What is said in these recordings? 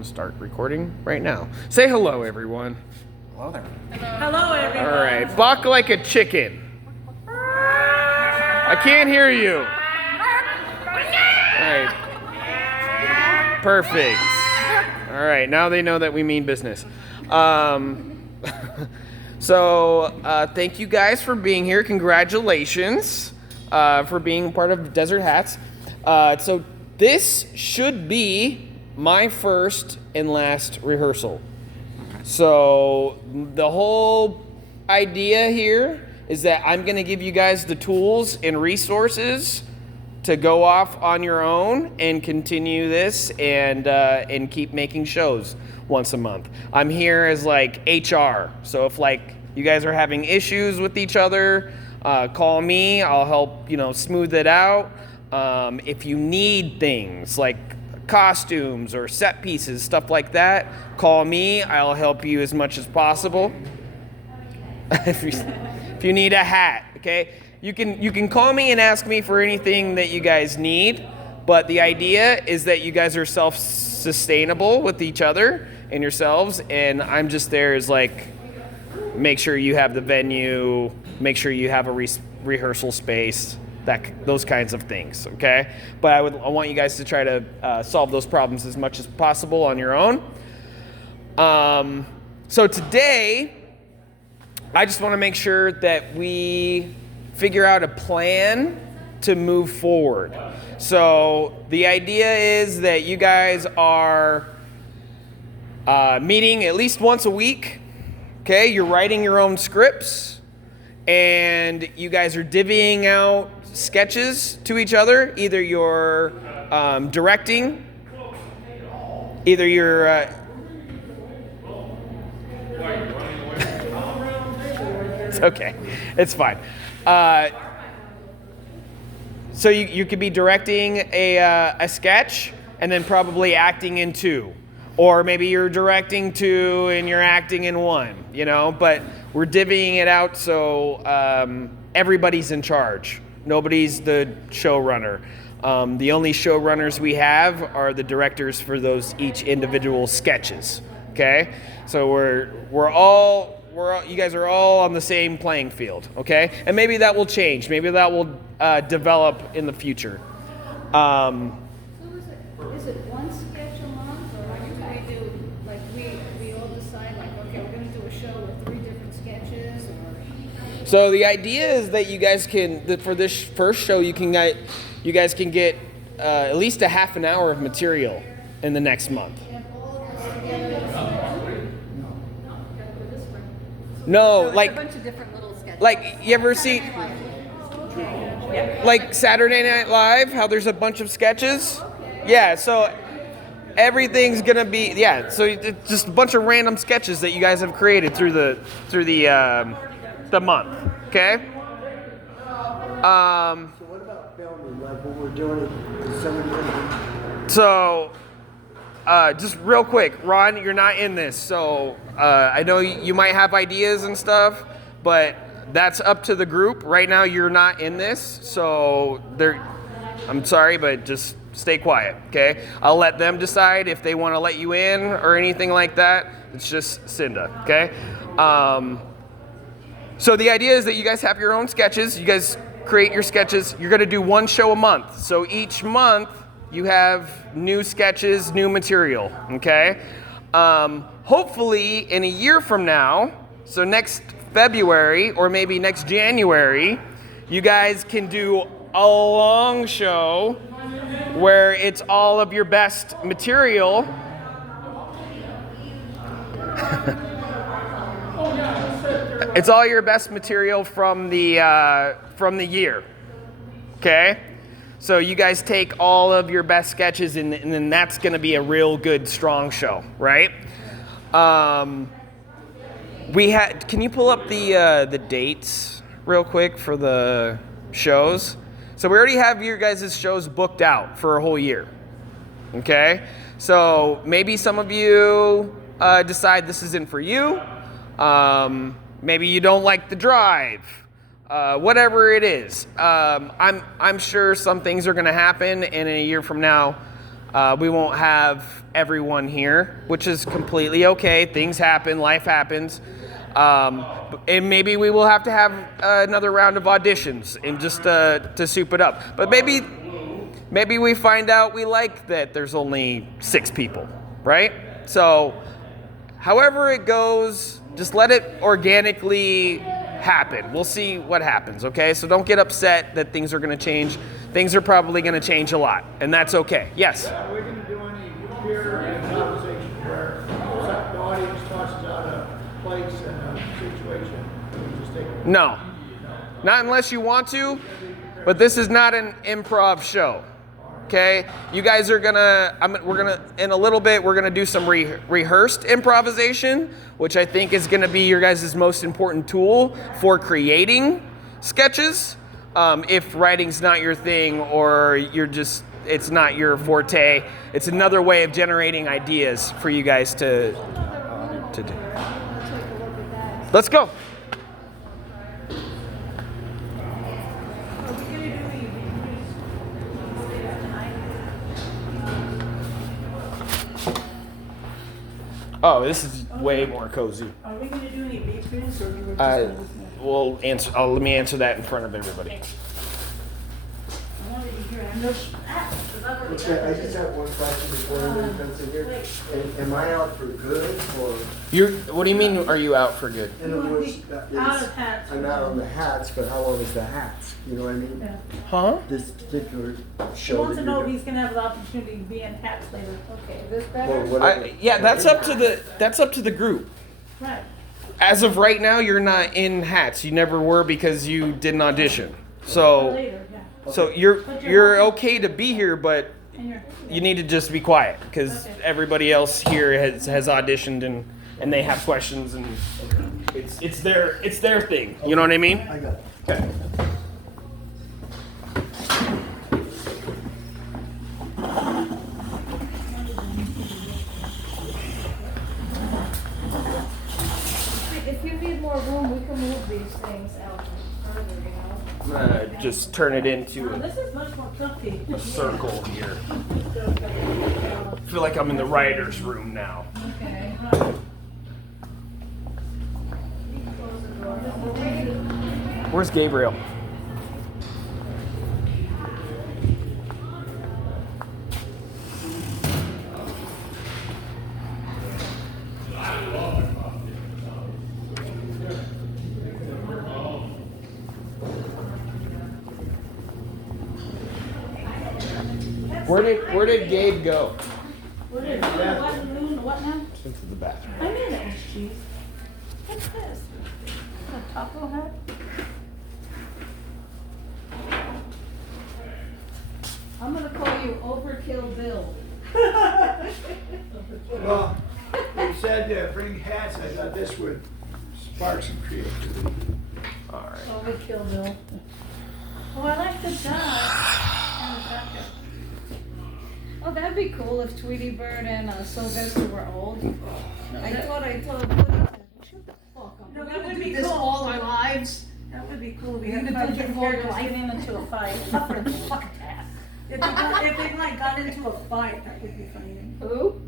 gonna start recording right now. Say hello, everyone. Hello there. Hello, everyone. All right, buck like a chicken. I can't hear you. All right. Perfect. All right, now they know that we mean business. So thank you guys for being here. Congratulations for being part of Desert Hatz. So this should be my first and last rehearsal. So the whole idea here is that I'm going to give you guys the tools and resources to go off on your own and continue this and keep making shows once a month. I'm here as like HR. So if like you guys are having issues with each other, call me. I'll help smooth it out. If you need things like costumes or set pieces, stuff like that, call me. I'll help you as much as possible. If you need a hat, okay? You can call me and ask me for anything that you guys need, but the idea is that you guys are self-sustainable with each other and yourselves, and I'm just there as like, make sure you have the venue, make sure you have a rehearsal space, those kinds of things, okay? But I want you guys to try to solve those problems as much as possible on your own. So today, I just want to make sure that we figure out a plan to move forward. So the idea is that you guys are meeting at least once a week, okay? You're writing your own scripts, and you guys are divvying out sketches to each other. Either you're directing, either you're... It's okay. It's fine. So you could be directing a sketch and then probably acting in two. Or maybe you're directing two and you're acting in one, But we're divvying it out so everybody's in charge. Nobody's the showrunner. The only showrunners we have are the directors for those each individual sketches. Okay? So you guys are all on the same playing field, okay? And maybe that will change. Maybe that will develop in the future. So is it one sketch a month, or can we do, like, we all decide, like, okay, we're going to do a show with 3 different sketches, or... So the idea is that you guys for this first show, you guys can get at least a half an hour of material in the next month. No, like a bunch of different little sketches. Like you ever see, like Saturday Night Live, how there's a bunch of sketches? Yeah, so everything's gonna be so it's just a bunch of random sketches that you guys have created through the month. Okay. So what about filming? Like what we're doing? Is somebody gonna do? So. Just real quick, Ron, you're not in this, so I know you might have ideas and stuff, but that's up to the group. Right now, you're not in this, so I'm sorry, but just stay quiet, okay? I'll let them decide if they want to let you in or anything like that. It's just Cinda, okay? So the idea is that you guys have your own sketches. You guys create your sketches. You're going to do one show a month, so each month, you have new sketches, new material, okay? Hopefully, in a year from now, so next February or maybe next January, you guys can do a long show where it's all of your best material. It's all your best material from the year, okay? So you guys take all of your best sketches, and then that's going to be a real good, strong show, right? Can you pull up the dates real quick for the shows? So we already have your guys' shows booked out for a whole year, okay? So maybe some of you decide this isn't for you. Maybe you don't like the drive. Whatever it is, I'm sure some things are going to happen, and in a year from now, We won't have everyone here, which is completely okay. Things happen, life happens. And maybe we will have to have another round of auditions and just to soup it up. But maybe we find out we like that there's only 6 people, right? So however it goes, just let it organically happen. We'll see what happens, okay? So don't get upset that things are going to change. Things are probably going to change a lot, and that's okay. Yes? Are we going to do any peer improvisation where the audience tosses out a place and a situation? And we just take it? No. Not unless you want to, but this is not an improv show. Okay? You guys are in a little bit, we're gonna do some rehearsed improvisation, which I think is gonna be your guys' most important tool for creating sketches. If writing's not your thing or it's not your forte, it's another way of generating ideas for you guys to do. Let's go. Oh, this is way more cozy. Are we going to do any beepers or you were just going to listen? Let me answer that in front of everybody. I wanted to hear. I'm not. Okay, I just have one question before everybody comes in here. Am I out for good or? What do you mean? Are you out for good? In other words, Out of Hatz. I'm out on the hats, but how long is the hats? You know what I mean? Yeah. Huh? This particular She show. wants to that know you're if doing. he's going to have the opportunity to be in Hatz later. Okay, this better? Or whatever. Yeah, that's up to the group. Right. As of right now, you're not in Hats. You never were because you didn't audition. Or So later, yeah. so you're okay to be here, but And you're. you need to just be quiet because Okay. everybody else here has auditioned and they have questions and it's their thing. You know what I mean? I got it. Okay. If you need more room, we can move these things out further, you know? I'm gonna just turn it into Oh, this is much more comfy. a circle here. I feel like I'm in the writer's room now. Okay. Where's Gabriel? Where did Gabe go? What is it? What, Loon, what now? Into the bathroom. I knew that was cheese. What's this? A taco hut? I'm gonna call you Overkill Bill. Well, they said bring hats. I thought this would spark some creativity. All right. Overkill Bill. Oh, I like the duck. And the duck. Oh, that'd be cool if Tweety Bird and Sylvester were old. I thought I told Woody, shut the fuck up. No, We're that gonna would do be this cool. all our lives. That would be cool. We You had could five do different the whole characters life. getting into a fight. Tougher than fucking ass. If they like got into a fight, that would be funny. Who?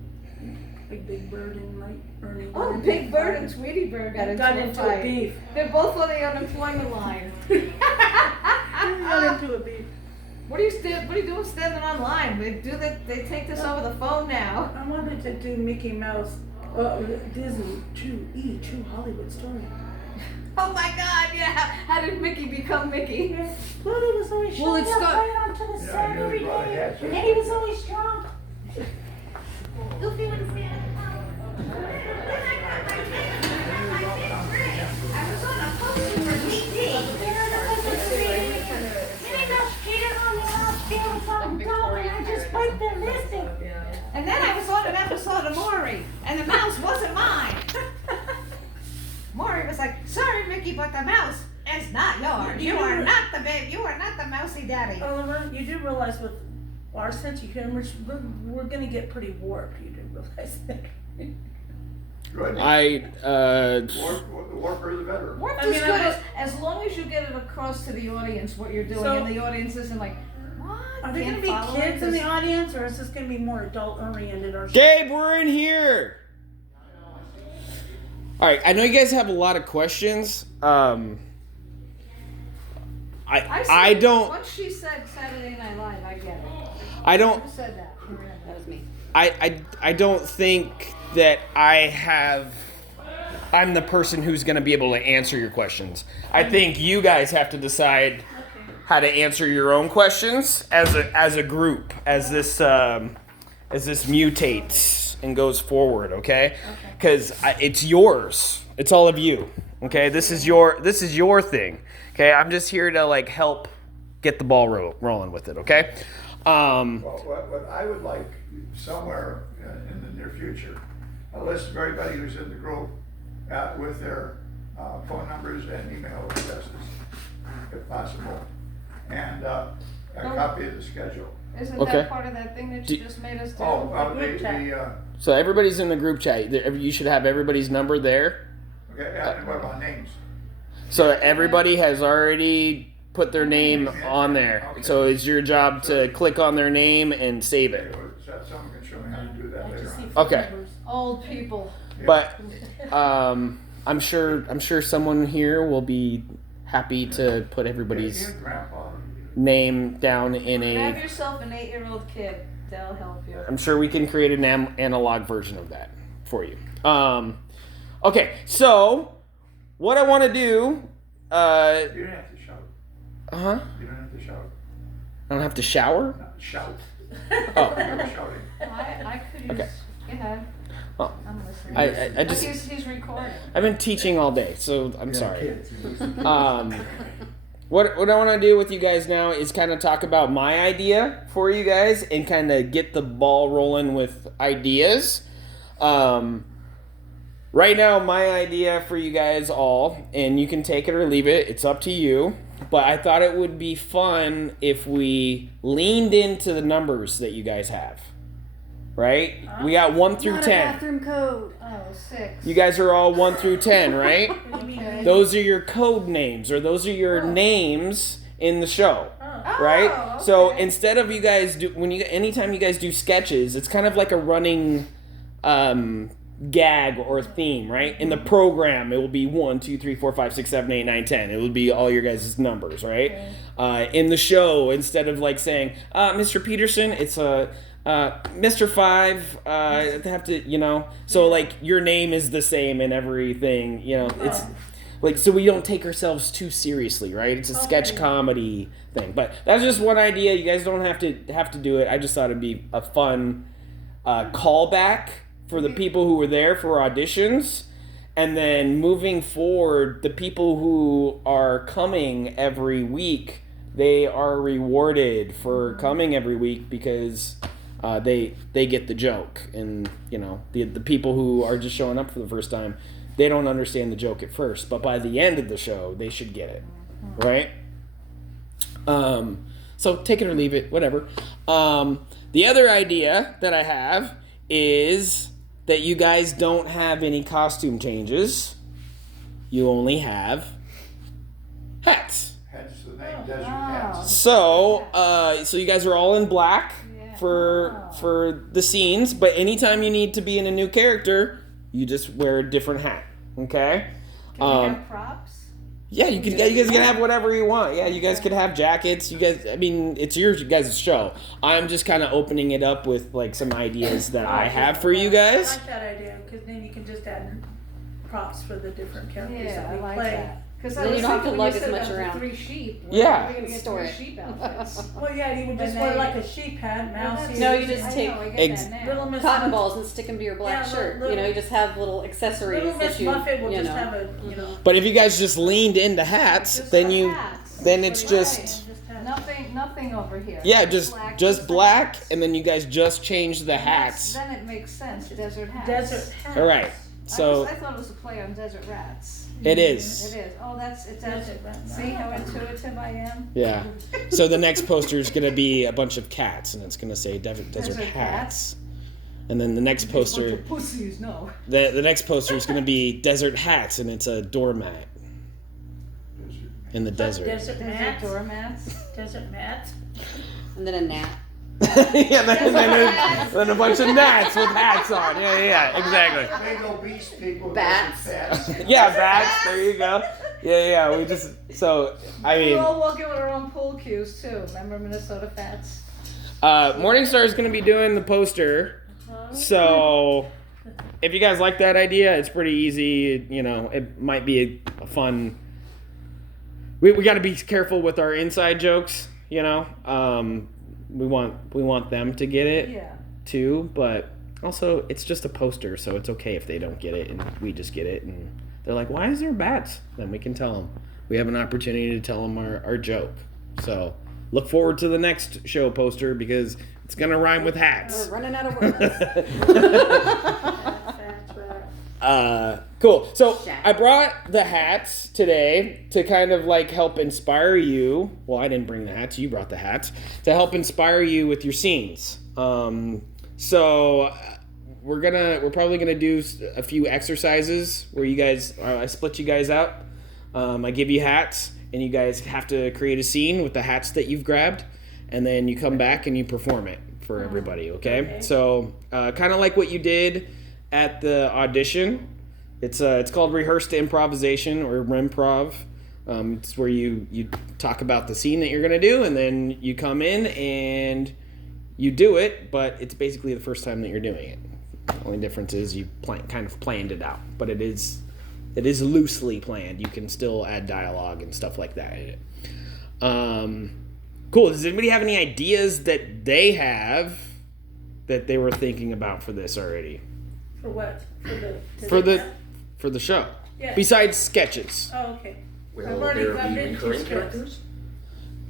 Big Bird and like Ernie. Oh, Big Bird and Tweety Bird got into a fight. beef. They're both on the unemployment line. Got into a beef. What are you doing standing online? They take this over the phone now. I wanted to do Mickey Mouse, Disney, true Hollywood story. Oh my God! Yeah. How did Mickey become Mickey? Pluto was always Well, showing it's up got- right onto the Yeah, set I knew every he brought a day, hat, and he was always strong. Goofy would stand. I was on a poster for BT. Peter on the off field with some dog, and I just wiped their listing. And then I was on an episode of Maury, and the mouse wasn't mine. Maury was like, "Sorry, Mickey, but the mouse is not yours. You are not the babe. You are not the mousy daddy." Oliver, you do realize with our sense of humor, we're gonna get pretty warped. You do realize that. Good. The warper the better. Worked I mean, as I good was- as long as you get it across to the audience what you're doing, So- and the audience isn't like, Are there gonna Can't be follow kids it? in the audience, or is this gonna be more adult oriented or? Gabe, we're in here. All right, I know you guys have a lot of questions. I don't. Once she said Saturday Night Live, I get it. I don't. Who said that? That was me. I don't think that I'm the person who's going to be able to answer your questions. I think you guys have to decide how to answer your own questions as a group, as this mutates and goes forward. Okay, because it's yours. It's all of you. Okay, this is your thing. Okay, I'm just here to like help get the ball rolling with it. Okay. Well, what I would like somewhere in the near future, a list of everybody who's in the group with their phone numbers and email addresses, if possible, and a copy of the schedule. Isn't Okay. that part of that thing that you just made us do? So everybody's in the group chat. You should have everybody's number there. Okay, and what about names? So everybody has already put their name on there. Okay. So it's your job to click on their name and save it. So someone can show me how to do that later on. Okay. Old people. But I'm sure someone here will be happy to put everybody's Your grandpa. name down in Have a. yourself an 8-year-old kid. They'll help you. I'm sure we can create an analog version of that for you. Okay, so what I want to do. You don't have to shout. Huh? You don't have to shout. I don't have to shower. Not shout. Oh. Never shouting. I could use. Okay. Go ahead. Oh. I'm listening. I just He's recording. I've been teaching all day, so I'm Yeah, sorry. kids, you know. What I want to do with you guys now is kind of talk about my idea for you guys and kind of get the ball rolling with ideas. Right now, my idea for you guys all, and you can take it or leave it, it's up to you, but I thought it would be fun if we leaned into the numbers that you guys have. Right? We got 1 through Not 10. a bathroom code. Oh, 6. You guys are all 1 through 10, right? Okay. Those are your code names, or those are your names in the show, right? Oh, So okay. instead of you guys anytime you guys do sketches, it's kind of like a running gag or theme, right? In the program, it will be 1, 2, 3, 4, 5, 6, 7, 8, 9, 10. It would be all your guys' numbers, right? In the show, instead of like saying, Mr. Peterson, it's Mr. 5, I have to, so like your name is the same in everything, it's like, so we don't take ourselves too seriously, right? It's a sketch comedy thing, but that's just one idea. You guys don't have to do it. I just thought it'd be a fun callback for the people who were there for auditions, and then moving forward, the people who are coming every week, they are rewarded for coming every week because they get the joke, and the people who are just showing up for the first time, they don't understand the joke at first, but by the end of the show, they should get it, right? So take it or leave it, whatever. The other idea that I have is that you guys don't have any costume changes. You only have hats. Hence the name Desert Hats. So you guys are all in black for the scenes, but anytime you need to be in a new character, you just wear a different hat. Okay? Can we have props? Yeah, you guys can have whatever you want. Yeah, you guys could have jackets. You guys, I mean, it's your guys' show. I'm just kind of opening it up with like some ideas that I have for you I guys. like that idea, because then you can just add props for the different characters Yeah, that I we like play. that. Because Then you don't have to lug as much around. 3 sheep. Yeah. We're gonna get Store 3 it. sheep outfits. Well, yeah, you would just And wear they- like a sheep hat, mouse ears. No, you just take I get eggs- that now. Little Miss cotton Muff- balls and stick them to your black Yeah, shirt. little- You just have little accessories Little Miss that you, Muffet will you just know. have a, But if you guys just leaned into hats, Just then the you hats. then it's That's what just it just have nothing over here. yeah, just the black, hats. and then you guys just change the And that's- hats. Then it makes sense. Desert hats. desert hats. All right. So I thought it was a play on desert rats. it is. It is. Oh, it's Desert desert. rats. See how intuitive I am? Yeah. So the next poster is going to be a bunch of cats, and it's going to say desert Desert hats. And then the next poster, Pussies, no. the next poster is going to be desert hats, and it's a doormat in the desert. Desert Desert mats. doormats. Desert mats. And then a gnat. Yeah, then a bunch of gnats with hats on. Yeah, exactly. Big obese people. with Bats. bats. Yeah, bats. There you go. Yeah. We just I We mean, all walk in with our own pool cues too. Remember Minnesota Fats? Morningstar is going to be doing the poster. So if you guys like that idea, it's pretty easy. You know, it might be a fun. We got to be careful with our inside jokes. You know, we want them to get it Yeah. too, but also it's just a poster, so it's okay if they don't get it and we just get it and they're like, why is there bats? Then we can tell them. We have an opportunity to tell them our joke. So look forward to the next show poster because it's gonna rhyme with hats. We're running out of words. Cool. So I brought the hats today to kind of like help inspire you. Well, I didn't bring the hats. You brought the hats to help inspire you with your scenes. So we're probably gonna do a few exercises where you guys, I split you guys out. I give you hats, and you guys have to create a scene with the hats that you've grabbed, and then you come back and you perform it for everybody. Okay? So kind of like what you did at the audition. It's called rehearsed improvisation or improv. It's where you talk about the scene that you're gonna do, and then you come in and you do it. But it's basically the first time that you're doing it. The only difference is you kind of planned it out, but it is loosely planned. You can still add dialogue and stuff like that in it. Cool. Does anybody have any ideas that they have that they were thinking about for this already? For what? For the show. Yeah. Besides sketches. Oh, okay. Will I've already there got be into recurring scripts. characters?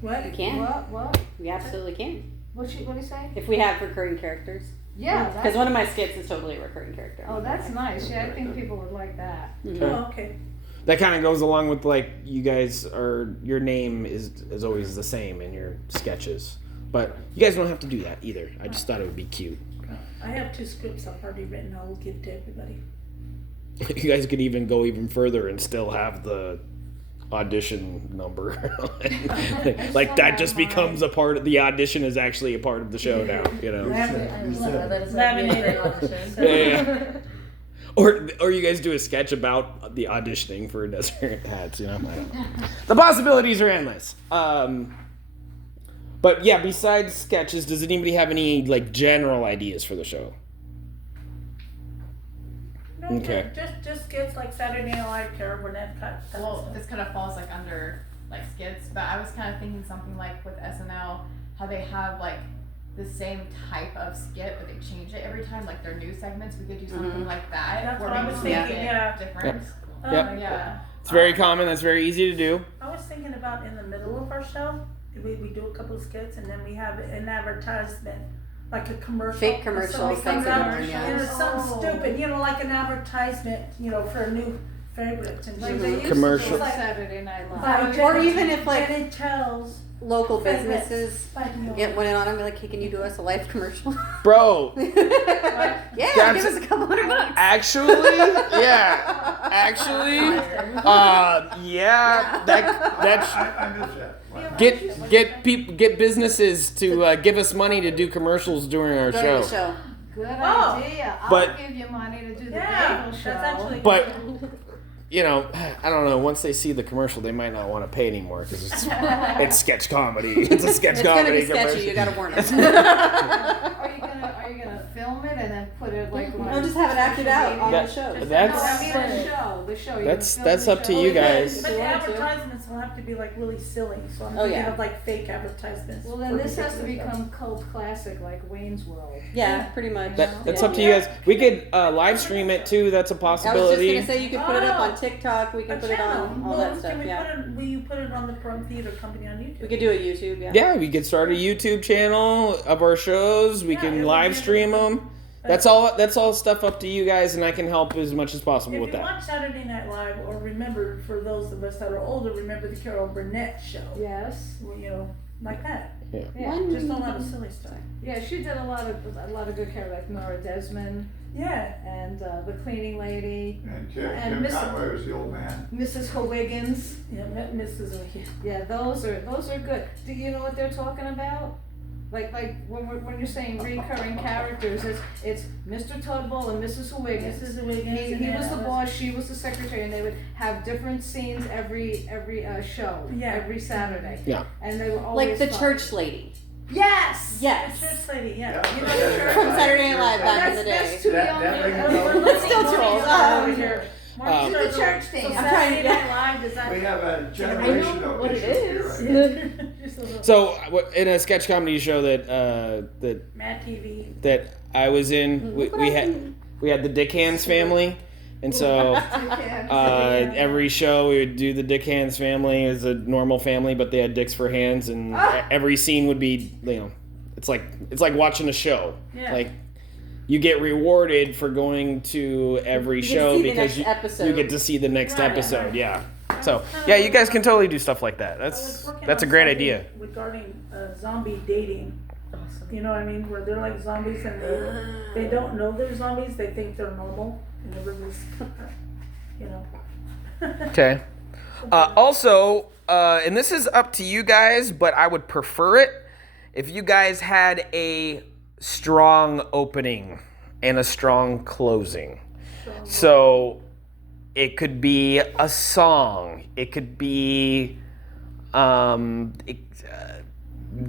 What? We can. What? We absolutely can. What do you say? If we have recurring characters. Yeah. Because one of my skits is totally a recurring character. Oh, that's nice. Yeah, I think people would like that. Oh, okay. That kind of goes along with like you guys are, your name is always the same in your sketches. But you guys don't have to do that either. I just thought it would be cute. I have 2 scripts I've already written. I will give to everybody. You guys could even go even further and still have the audition number. Like that just becomes a part of the audition is actually a part of the show now, you know. Laminated. Yeah. Or you guys do a sketch about the auditioning for Desert Hats, you know. I don't know. The possibilities are endless. But yeah, besides sketches, does anybody have any like general ideas for the show? No, Okay. just skits like Saturday Night Live, Carol Burnett cut. Well, this kind of falls like under like skits, but I was kind of thinking something like with SNL, how they have like the same type of skit, but they change it every time, like their new segments. We could do something like that. That's where what I we was just thinking, make it yeah. different. Yep. Yeah. It's very common. That's very easy to do. I was thinking about in the middle of our show, we do a couple of skits and then we have an advertisement, like a commercial. Fake commercial, Somebody fake comes out commercial, and it's something Oh. stupid, you know, like an advertisement, you know, for a new favorite. And Like she- they used Commercial. to do Saturday Night Live. Like, Or even if, like- and it tells Local favorites, businesses like, you know, get one in on them, be like, hey, can you do us a live commercial? Bro, Yeah, That's- give us a couple $100. actually, that's I missed that. Wow. get businesses to give us money to do commercials during our During show. the show. Good Oh. idea. But- I'll give you money to do the yeah, bagel that's show. actually. But you know, I don't know. Once they see the commercial, they might not want to pay anymore because it's sketch comedy. It's a sketch It's gonna comedy be sketchy, commercial. you gotta warn them. Are you gonna film it and then put it like on? No, just have it acted out on That- the show. No, that's I mean the show. The show. You're that's gonna film the up to show. you guys. But you the wanted to. advertisements will have to be like really silly, so I'm Oh, thinking yeah. of like fake advertisements. Well, then for this has to particular become cult classic like Wayne's World. Yeah, pretty much. That's Yeah. up to you guys. We could live stream it too. That's a I was just possibility. gonna say you could put it up Oh. on TikTok, we A can put it channel. on all Well, that stuff, can we yeah. put it, will you put it on the Prom Theater Company on YouTube? We could do a YouTube, yeah. Yeah, we could start a YouTube channel of our shows. We Yeah, it can would live be stream interesting. them. That's all stuff up to you guys, and I can help as much as possible If with you that. watch Saturday Night Live, or remember, for those of us that are older, remember the Carol Burnett show. Yes. Well, you know, like that. Yeah. Just a lot of silly stuff. Yeah, she did a lot of good characters like Nora Desmond Yeah. and the cleaning lady, And And Kim Miss- Conway was the old man. Mrs. Higgins. Yeah, Mrs. O'Hare. Yeah, those are good. Do you know what they're talking about? Like when you're saying recurring characters, it's Mr. Tudball and Mrs. Wiggins. Mrs. Wiggins. He and was the then boss, she was the secretary, and they would have different scenes every show, Yeah. every Saturday. Yeah. And they were always Like the fun. church lady. Yes. Yes. The church lady, yeah. Yeah. You know the church From Saturday Night Live back in That's the day. that's to be That honest. rings Let's still troll. over here. Um, The church thing. So I'm Saturday Night Live, is that? We have a generation of what it issues here, is. right? So in a sketch comedy show that Mad TV. that I was in, we had the Dick Hands family, and so every show we would do the Dick Hands family as a normal family, but they had dicks for hands, and every scene would be, you know, it's like watching a show. Yeah. Like you get rewarded for going to every You get to show see the because next episode. you get to see the next Right, episode. right. Yeah. So yeah, you guys can totally do stuff like that. I was That's working a on great something idea. regarding zombie dating. You know what I mean? Where they're like zombies and they don't know they're zombies. They think they're normal, and everybody's, you know. Okay. Also, and this is up to you guys, but I would prefer it if you guys had a strong opening and a strong closing. So it could be a song. It could be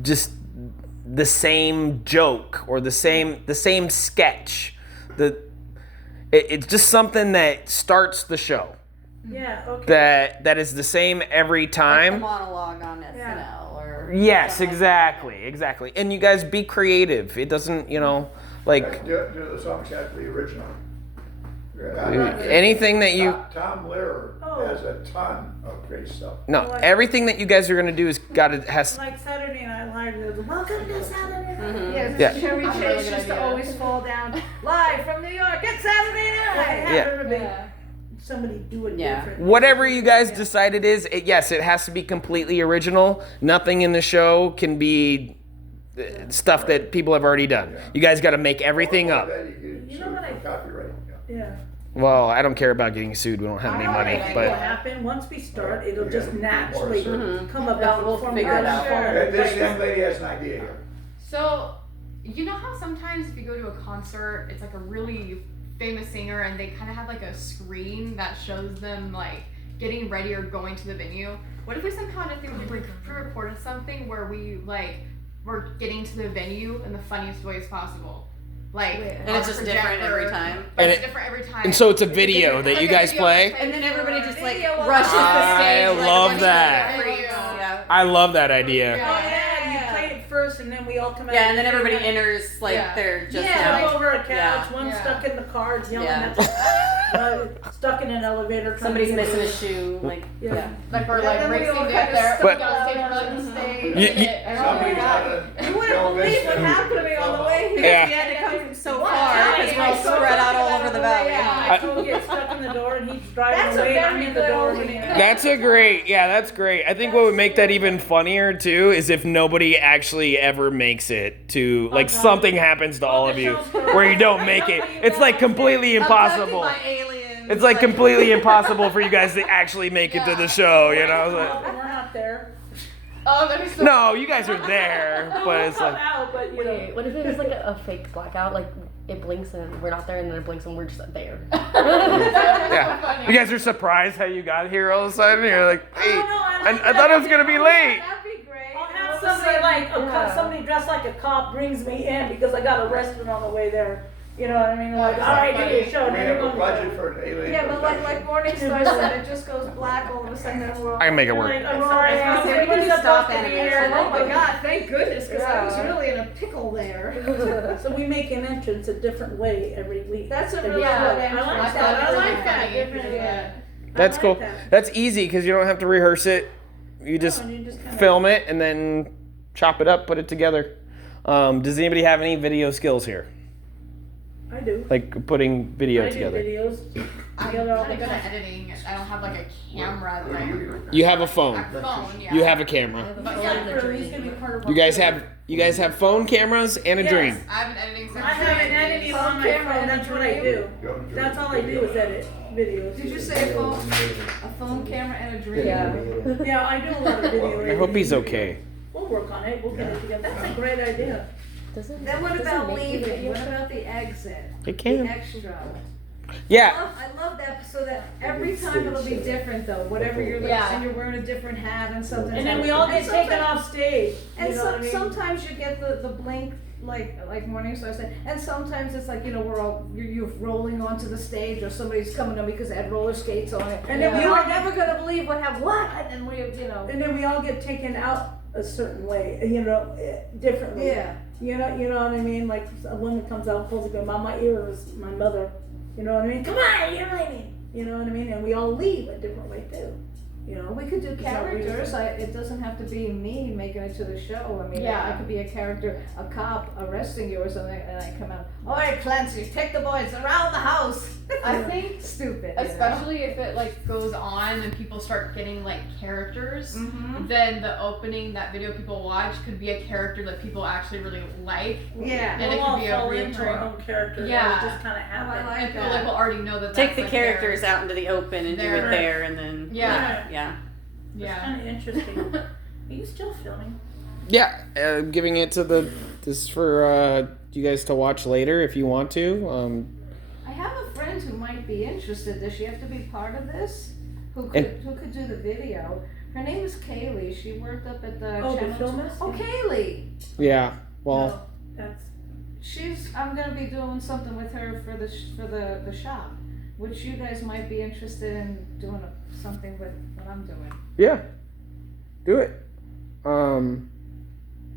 just the same joke or the same sketch. It's just something that starts the show. Yeah. Okay. That is the same every Like the time. monologue on SNL Yeah. or Yes, something exactly. And you guys be creative. It doesn't, like Do the songs have to be original. anything that you Tom Lehrer has a ton of great stuff. no, everything that you guys are gonna do has Like Saturday Night Live, it was, welcome to Saturday Night. Yes, Yeah. Chevy That's a Chase really good used to idea. always fall down live from New York. It's Saturday night. Yeah. Somebody do it Yeah. different. whatever you guys decide it is. Yes, it has to be completely original. Nothing in the show can be stuff that people have already done. You guys got to make everything up. You know what I- Copyright. Yeah. Well, I don't care about getting sued. We don't have any money, What will but happen once we start? It'll just Yeah. naturally Mhm. come about. We'll from figure it our out. show. This young lady has an idea here. So, you know how sometimes if you go to a concert, it's like a really famous singer and they kind of have like a screen that shows them like getting ready or going to the venue? What if we somehow did pre-recorded something where we like were getting to the venue in the funniest ways possible? Like, And it's just different every time. But And it's it- different every time. and so it's a video that you guys play. And then everybody just like Video of rushes the I stage. like, love rushes that. the freaks. Yeah. Yeah. I love that idea. Oh yeah, you play it first, and then we all come out. Yeah, and then everybody enters like Yeah. they're just Jump over a couch, Yeah. one Yeah. stuck in the car, yelling Yeah. at stuck in an elevator. trying somebody's to get missing a away. shoe. Like Yeah. Like, or Yeah, like then we racing all to got get there. But- Somebody on stage, run the stage. You- and Oh my Somebody's God. gotta You wouldn't film believe this what too. happened to me on the way here. Yeah. we had to come from so Wow. far because we're all I saw spread out all something over the on the way valley. out. I told you get stuck in the door, and he's driving That's a away, and I'm very in the good door. idea. That's that's great. I think what would make that even funnier too is if nobody actually ever makes it to, like, something happens to all of you where you don't make it. It's like completely impossible. Abducted by aliens. It's like completely impossible for you guys to actually make it to the show, you know? We're not there. Oh, there's so No, you guys are there, but it's Come like, out, but you know. Wait, what if it was like a fake blackout? Like it blinks and we're not there, and then it blinks and we're just there. yeah. You guys are surprised how you got here all of a sudden. You're like, hey, I thought I was gonna be late. That'd be great. I'll have somebody like somebody dressed like a cop brings me in because I got arrested on the way there. You know what I mean? Like, all right, do your show. We And have a everyone's budget for an alien. Yeah, but like production. Morningstar said, it just goes black all of a sudden. And we're all I can make it work. like, I'm sorry, I was gonna say, we can do supposed stop to be animation. here. Oh my God! Thank goodness, because I was Yeah. really in a pickle there. So we make an entrance a different way every week. That's a Every really show. good I entrance. like that. I like that. Different, Yeah. That's I cool. like that. That's easy because you don't have to rehearse it. You just And you just kinda- film it and then chop it up, put it together. Does anybody have any video skills here? I do. Like putting video I do together? videos I'm together all kind the of good time. at editing. I don't have like a camera. What do you do? You have a I phone. have a phone, yeah. You have a camera. But Yeah, yeah, for- he's gonna be part of You our guys show. have phone cameras and a Yes. dream. I have an editing section. I have an editing on my phone. That's what I do. That's all I do is edit videos. Did you say a phone camera and a dream? Yeah. Yeah, I do a lot of video. I hope he's okay. We'll work on it, we'll get it together. That's a great idea. Doesn't, Then what doesn't about make you leaving? video What show? about the exit? It can. The extra. Yeah. I love that, so that every time it'll be different though, whatever you're like, Yeah. and you're wearing a different hat and something. And then we all get taken off stage. And you know what I mean? sometimes you get the blink, like Morning Star said, and sometimes it's like, we're all, you're rolling onto the stage, or somebody's coming on because it had roller skates on it. And then we you all are never gonna believe what, and then And then we all get taken out a certain way, differently. Yeah. You know what I mean? Like a woman comes out, pulls a gun. My ear is my mother. You know what I mean? Come on, you're leaving. You know what I mean? And we all leave a different way too. We could do Is that what you're characters. saying? It doesn't have to be me making it to the show. I mean, Yeah. I could be a character, a cop arresting you or something, and I come out, all right, Clancy, take the boys around the house. I think Stupid. especially if it like goes on and people start getting like characters, Mm-hmm. then the opening, that video people watch, could be a character that people actually really like. Yeah. And it We'll all could be a fall into our reoccurring. own character. Yeah. It just kind of happened. like And people that. like will already know that Take that's the like characters out into the open and do They're- it there, and then Yeah. yeah. It's Yeah. kind of interesting. Are you still filming? Yeah. Giving it to this for you guys to watch later if you want to. I have a friend who might be interested. Does she have to be part of this? Who And- could do the video? Her name is Kaylee. She worked up at the Oh, the channel. filmist? Oh, Kaylee. Yeah. Well. No, that's. I'm gonna be doing something with her for the shop, which you guys might be interested in doing something with what I'm doing. Yeah. Do it.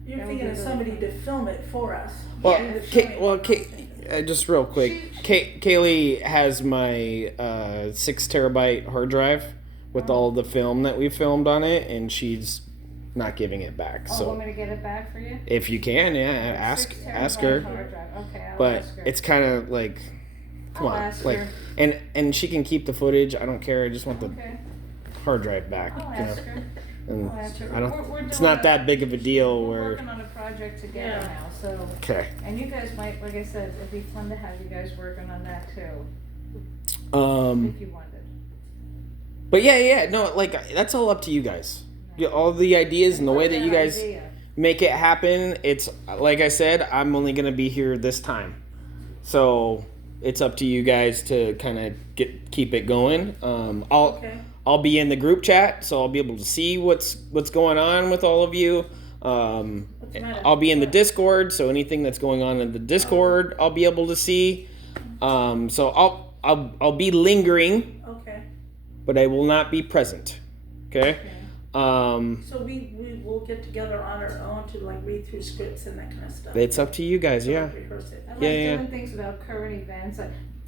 You're That would thinking be of really somebody fun. to film it for us. Well, Yeah. just real quick. Kaylee has my 6 terabyte hard drive with all the film that we filmed on it, and she's not giving it back. Oh, So want me to get it back for you? if you can, yeah, ask 6 ask terabyte her. hard drive. Okay, I'll But ask her. it's kind of like, come I'll on, ask like, her. and she can keep the footage. I don't care. I just want the Okay, hard drive back. I'll You know? ask her. And I'll ask her. I don't. We're It's doing not that big of a deal. We're Where working on a project together Yeah. now, so. okay. And you guys might, like I said, it'd be fun to have you guys working on that too, if you wanted. But yeah, no, like that's all up to you guys. All the ideas and the way that you guys Idea. make it happen. It's like I said, I'm only gonna be here this time, so it's up to you guys to kind of keep it going. Okay. I'll be in the group chat, so I'll be able to see what's going on with all of you. What's the matter? I'll be in the Discord, so anything that's going on in the Discord, I'll be able to see. So I'll be lingering, Okay. but I will not be present. Okay. So we will get together on our own to like read through scripts and that kind of stuff. It's up to you guys. Yeah. Rehearse it. I like Yeah. doing things about current events.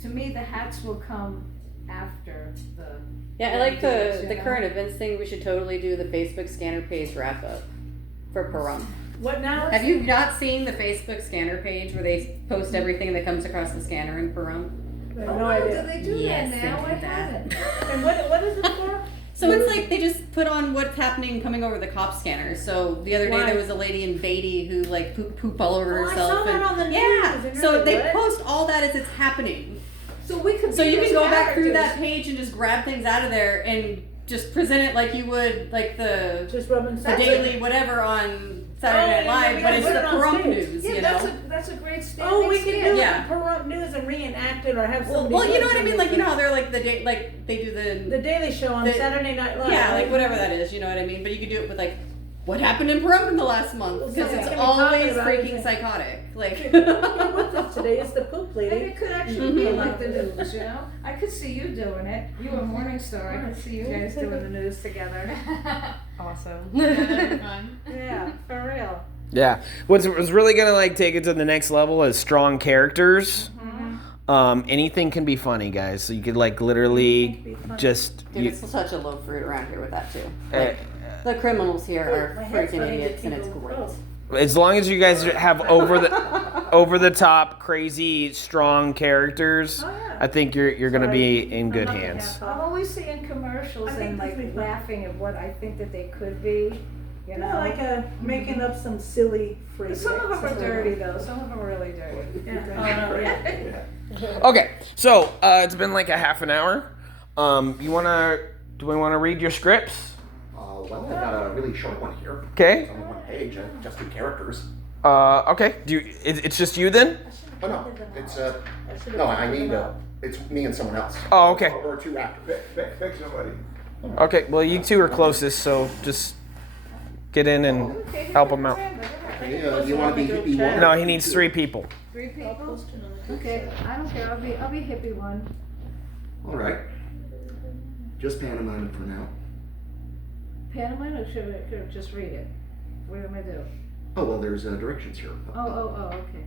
To me, the hats will come after the. Yeah, I like videos, the you know? current events thing. We should totally do the Facebook scanner page wrap up for Pahrump. What now? Have you not seen the Facebook scanner page where they post everything that comes across the scanner in Pahrump? I have Oh, no do idea. they do Yes, that they now? do I that. haven't. And what is it for? So it's like they just put on what's happening coming over the cop scanner. So the other day Why? there was a lady in Beatty who like poop all over Oh, I herself. saw that and, on the news. yeah. And So you're they like, what? post all that as it's happening. So we could. So be you can those go back through characters. that page and just grab things out of there and just present it like you would like the Just rubbing the salt. daily whatever on Saturday Night yeah, Live, we but gotta it's put the it on Pahrump stage. news, Yeah, you that's know. a great standing. Oh, we can do Yeah. Pahrump News and reenact it or have Well, somebody. you know do what I mean? it. Like you know how they're like the day like they do The Daily Show on the- Saturday Night Live. yeah, like right? whatever that is, you know what I mean? But you could do it with like what happened in Pahrump in the last month because Something's it's gonna be talking always about it. freaking psychotic. Like You're with us today. It's the poop And lady. it could actually be like the news, you know? I could see you doing it. You and Morningstar, I could see you guys doing the news together. Awesome. That'd be fun. Yeah, for real. Yeah. What's really gonna like take it to the next level is strong characters. Anything can be funny, guys. So you could like literally just. dude, You, it's such a low fruit around here with that too. uh, The criminals here My are head's freaking starting to idiots and it's tingle. great. Oh. as long as you guys have over the top, crazy, strong characters, Oh, yeah. I think you're gonna be in I'm good not the hands. half I'm cock. always seeing commercials I think and this like would be fun. laughing at what I think that they could be, you know? Yeah, like making up some silly But phrases. some of them are dirty though, some of them are really dirty. Yeah. Oh, no, yeah. Okay, so it's been like a half an hour. Do we wanna read your scripts? Well, I got a really short one here. Okay. Someone page. Just do characters. Okay. It's just you then? Oh no, it's no. I need it's me and someone else. Oh, okay. Or 2 actors. Pick somebody. Okay. Well, you two are closest, so just get in and help him out. Okay, you want to be hippie one? No, he needs 3 people. 3 people? Okay, I don't care, I'll be hippie one. All right. Just pantomime for now. Pantomime, or should I just read it? What am I do? Oh well, there's directions here. Oh, okay.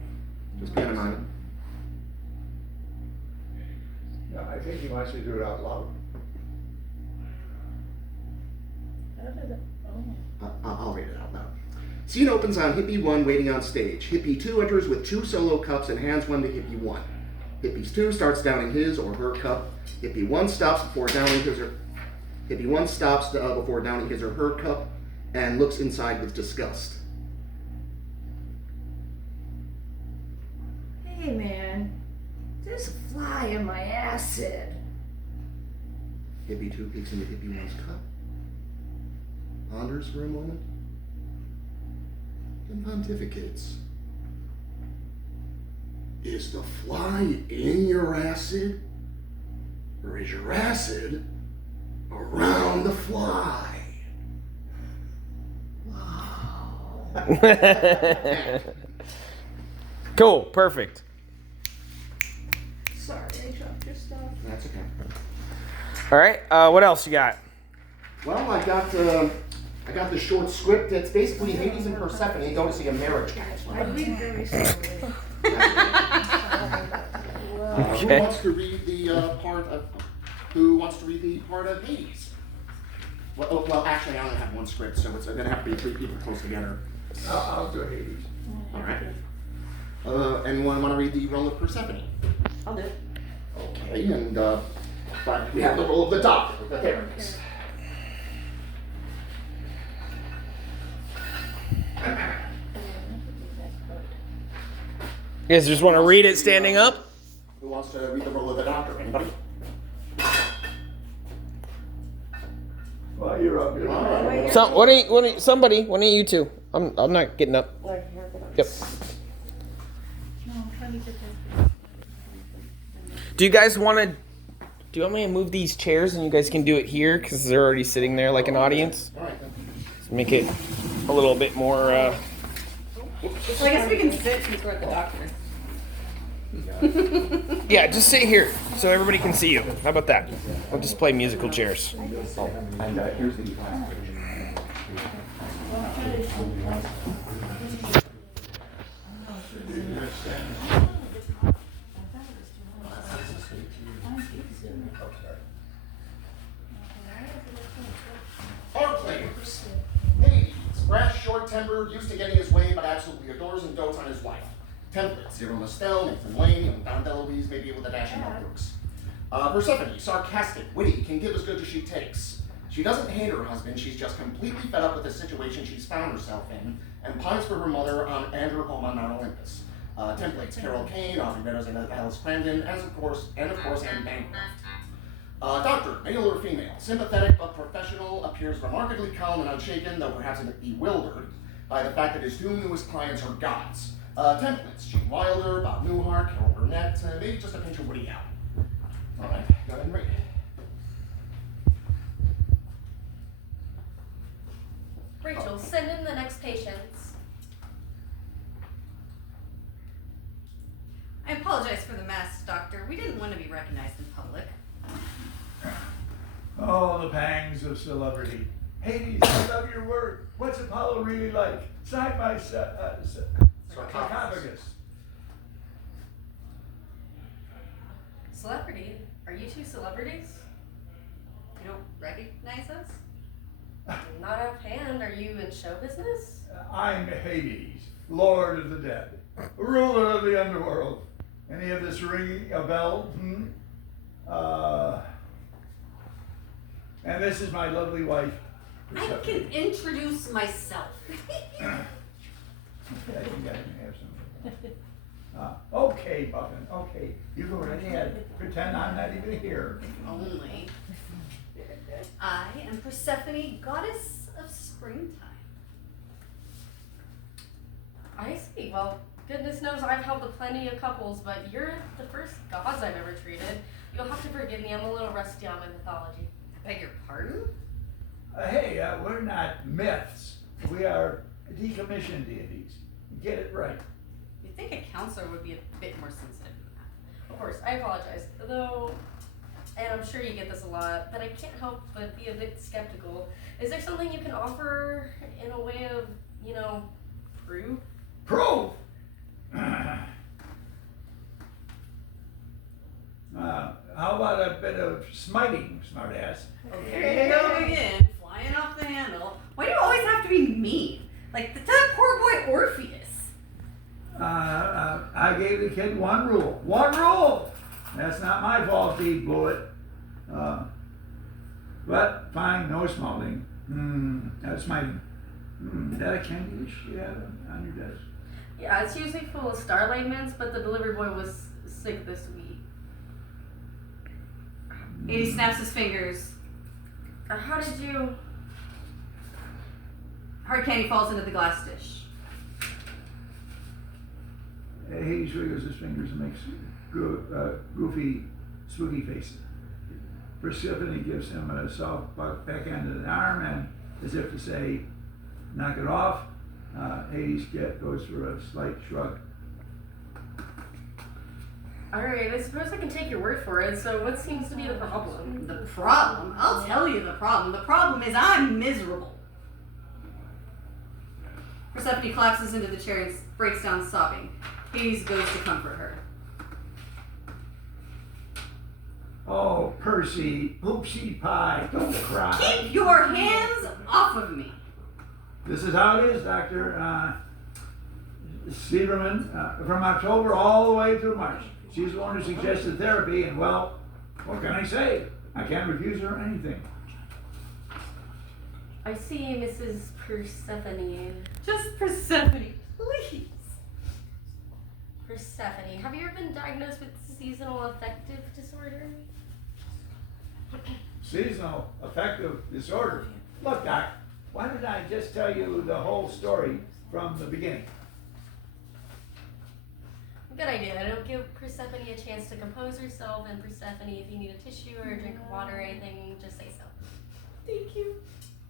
Just pantomime. No, I think he wants you to do it out loud. I'll read it out loud. Scene opens on Hippie 1 waiting on stage. Hippie 2 enters with 2 solo cups and hands one to Hippie 1. Hippie 2 starts downing his or her cup. Hippie 1 stops before downing his or Hippie 1 stops before downing his or her cup and looks inside with disgust. Hey man, there's a fly in my acid. Hippie 2 peeks into Hippie 1's cup, ponders for a moment, and pontificates. Is the fly in your acid, or is your acid around the fly? Cool. Perfect. Sorry, I dropped your stuff. That's okay. All right. What else you got? Well, I got the short script. It's basically Hades and Persephone going to see a marriage counselor. I read very slowly. Who wants to read the part of Hades? Well, actually, I only have 1 script, so it's going to have to be 3 people close together. I'll do Hades. All right. Anyone want to read the role of Persephone? I'll do it. Okay, and but we have the role of the doctor, the therapist. You guys just want to read it standing up? Who wants to read the role of the doctor? Anybody? Well, you're up. Somebody, one of you two. I'm not getting up. Yep. Do you guys want to? Do you want me to move these chairs and you guys can do it here because they're already sitting there like an audience? All right, then. Just make it a little bit more. Well, I guess we can sit since we're at the doctor. Yeah, just sit here so everybody can see you. How about that? We'll just play musical chairs. Oh, and here's the class. Our players. Hades, brash, short-tempered, used to getting his way, but absolutely adores and dotes on his wife. Templates, Zero Mostel, Nathan Lane, and Don DeLuise, maybe with a dash of Brooks. Persephone, sarcastic, witty, can give as good as she takes. She doesn't hate her husband, she's just completely fed up with the situation she's found herself in, and pines for her mother and her home on Mount Olympus. Templates, Carol Kane, Audrey Meadows, and Alice Crandon, and of course, Anne Bancroft. Doctor, male or female, sympathetic but professional, appears remarkably calm and unshaken, though perhaps a bit bewildered by the fact that his 2 newest clients are gods. Templates, Gene Wilder, Bob Newhart, Carol Burnett, maybe just a pinch of Woody Allen. All right, go ahead and read it. Rachel, send in the next patients. I apologize for the mess, Doctor. We didn't want to be recognized in public. Oh, the pangs of celebrity. Hades, I love your work. What's Apollo really like? Side by side. Sarcophagus. Celebrity? Are you 2 celebrities? You don't recognize us? Not offhand. Are you in show business? I'm Hades, Lord of the Dead, ruler of the underworld. Any of this ringing a bell? And this is my lovely wife. I can introduce myself. Okay, I think I can have some. Okay, Buffin, okay. You go right ahead. Pretend I'm not even here. Only. I am Persephone, goddess of springtime. I see. Well, goodness knows I've helped plenty of couples, but you're the first gods I've ever treated. You'll have to forgive me. I'm a little rusty on my mythology. I beg your pardon? Hey, we're not myths. We are decommissioned deities. Get it right. You'd think a counselor would be a bit more sensitive than that. Of course, I apologize. Though, and I'm sure you get this a lot, but I can't help but be a bit skeptical. Is there something you can offer in a way of, proof? Proof! How about a bit of smiting, smartass? Here you go again, flying off the handle. Why do you always have to be mean? Like, that poor boy Orpheus. I gave the kid one rule. One rule! That's not my fault he blew it. But fine, no smiting. Smiting. Is that a candy dish you have on your desk? Yeah, it's usually full of Starlight mints, but the delivery boy was sick this week. He snaps his fingers. How did you... Hard candy falls into the glass dish. He wiggles his fingers and makes goofy, spooky faces. Persephone gives him a soft backhand to the arm, and as if to say, knock it off, Hades goes for a slight shrug. Alright, I suppose I can take your word for it, so what seems to be the problem? The problem? I'll tell you the problem. The problem is I'm miserable. Persephone collapses into the chair and breaks down sobbing. Hades goes to comfort her. Oh, Percy, oopsie pie, don't cry. Keep your hands off of me. This is how it is, Dr. Sieberman, from October all the way through March. She's the one who suggested therapy, and well, what can I say? I can't refuse her anything. I see, Mrs. Persephone. Just Persephone, please. Persephone, have you ever been diagnosed with seasonal affective disorder? Seasonal affective disorder. Look, Doc, why did I just tell you the whole story from the beginning? Good idea. It'll give Persephone a chance to compose herself, and Persephone, if you need a tissue or a drink of water or anything, just say so. Thank you.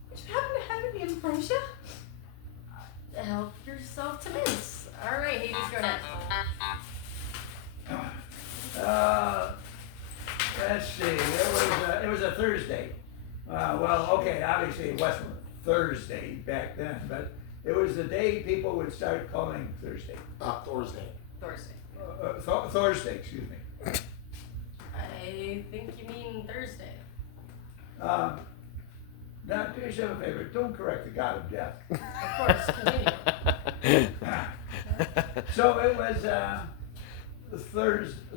Would you happen to have any ambrosia? Help yourself to mints. Alright, Hades, go ahead. Let's see, it was a Thursday. Well, okay, obviously it wasn't Thursday back then, but it was the day people would start calling Thursday. Thursday. Thursday, excuse me. I think you mean Thursday. Now, do yourself a favor, don't correct the god of death. Of course, continue. So it was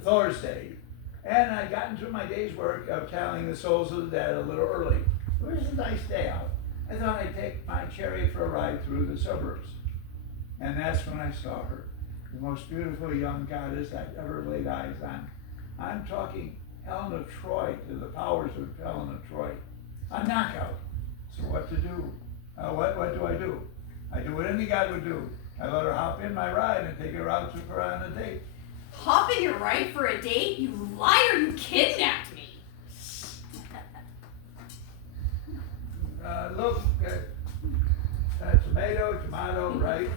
Thursday, and I'd gotten through my day's work of tallying the souls of the dead a little early. It was a nice day out. I thought I'd take my cherry for a ride through the suburbs. And that's when I saw her, the most beautiful young goddess I'd ever laid eyes on. I'm talking Helen of Troy, to the powers of Helen of Troy. A knockout. So what to do? What do? I do what any god would do. I let her hop in my ride and take her out to her on a date. Hop in your ride for a date? You liar, you kidnapped me. Look, tomato, right?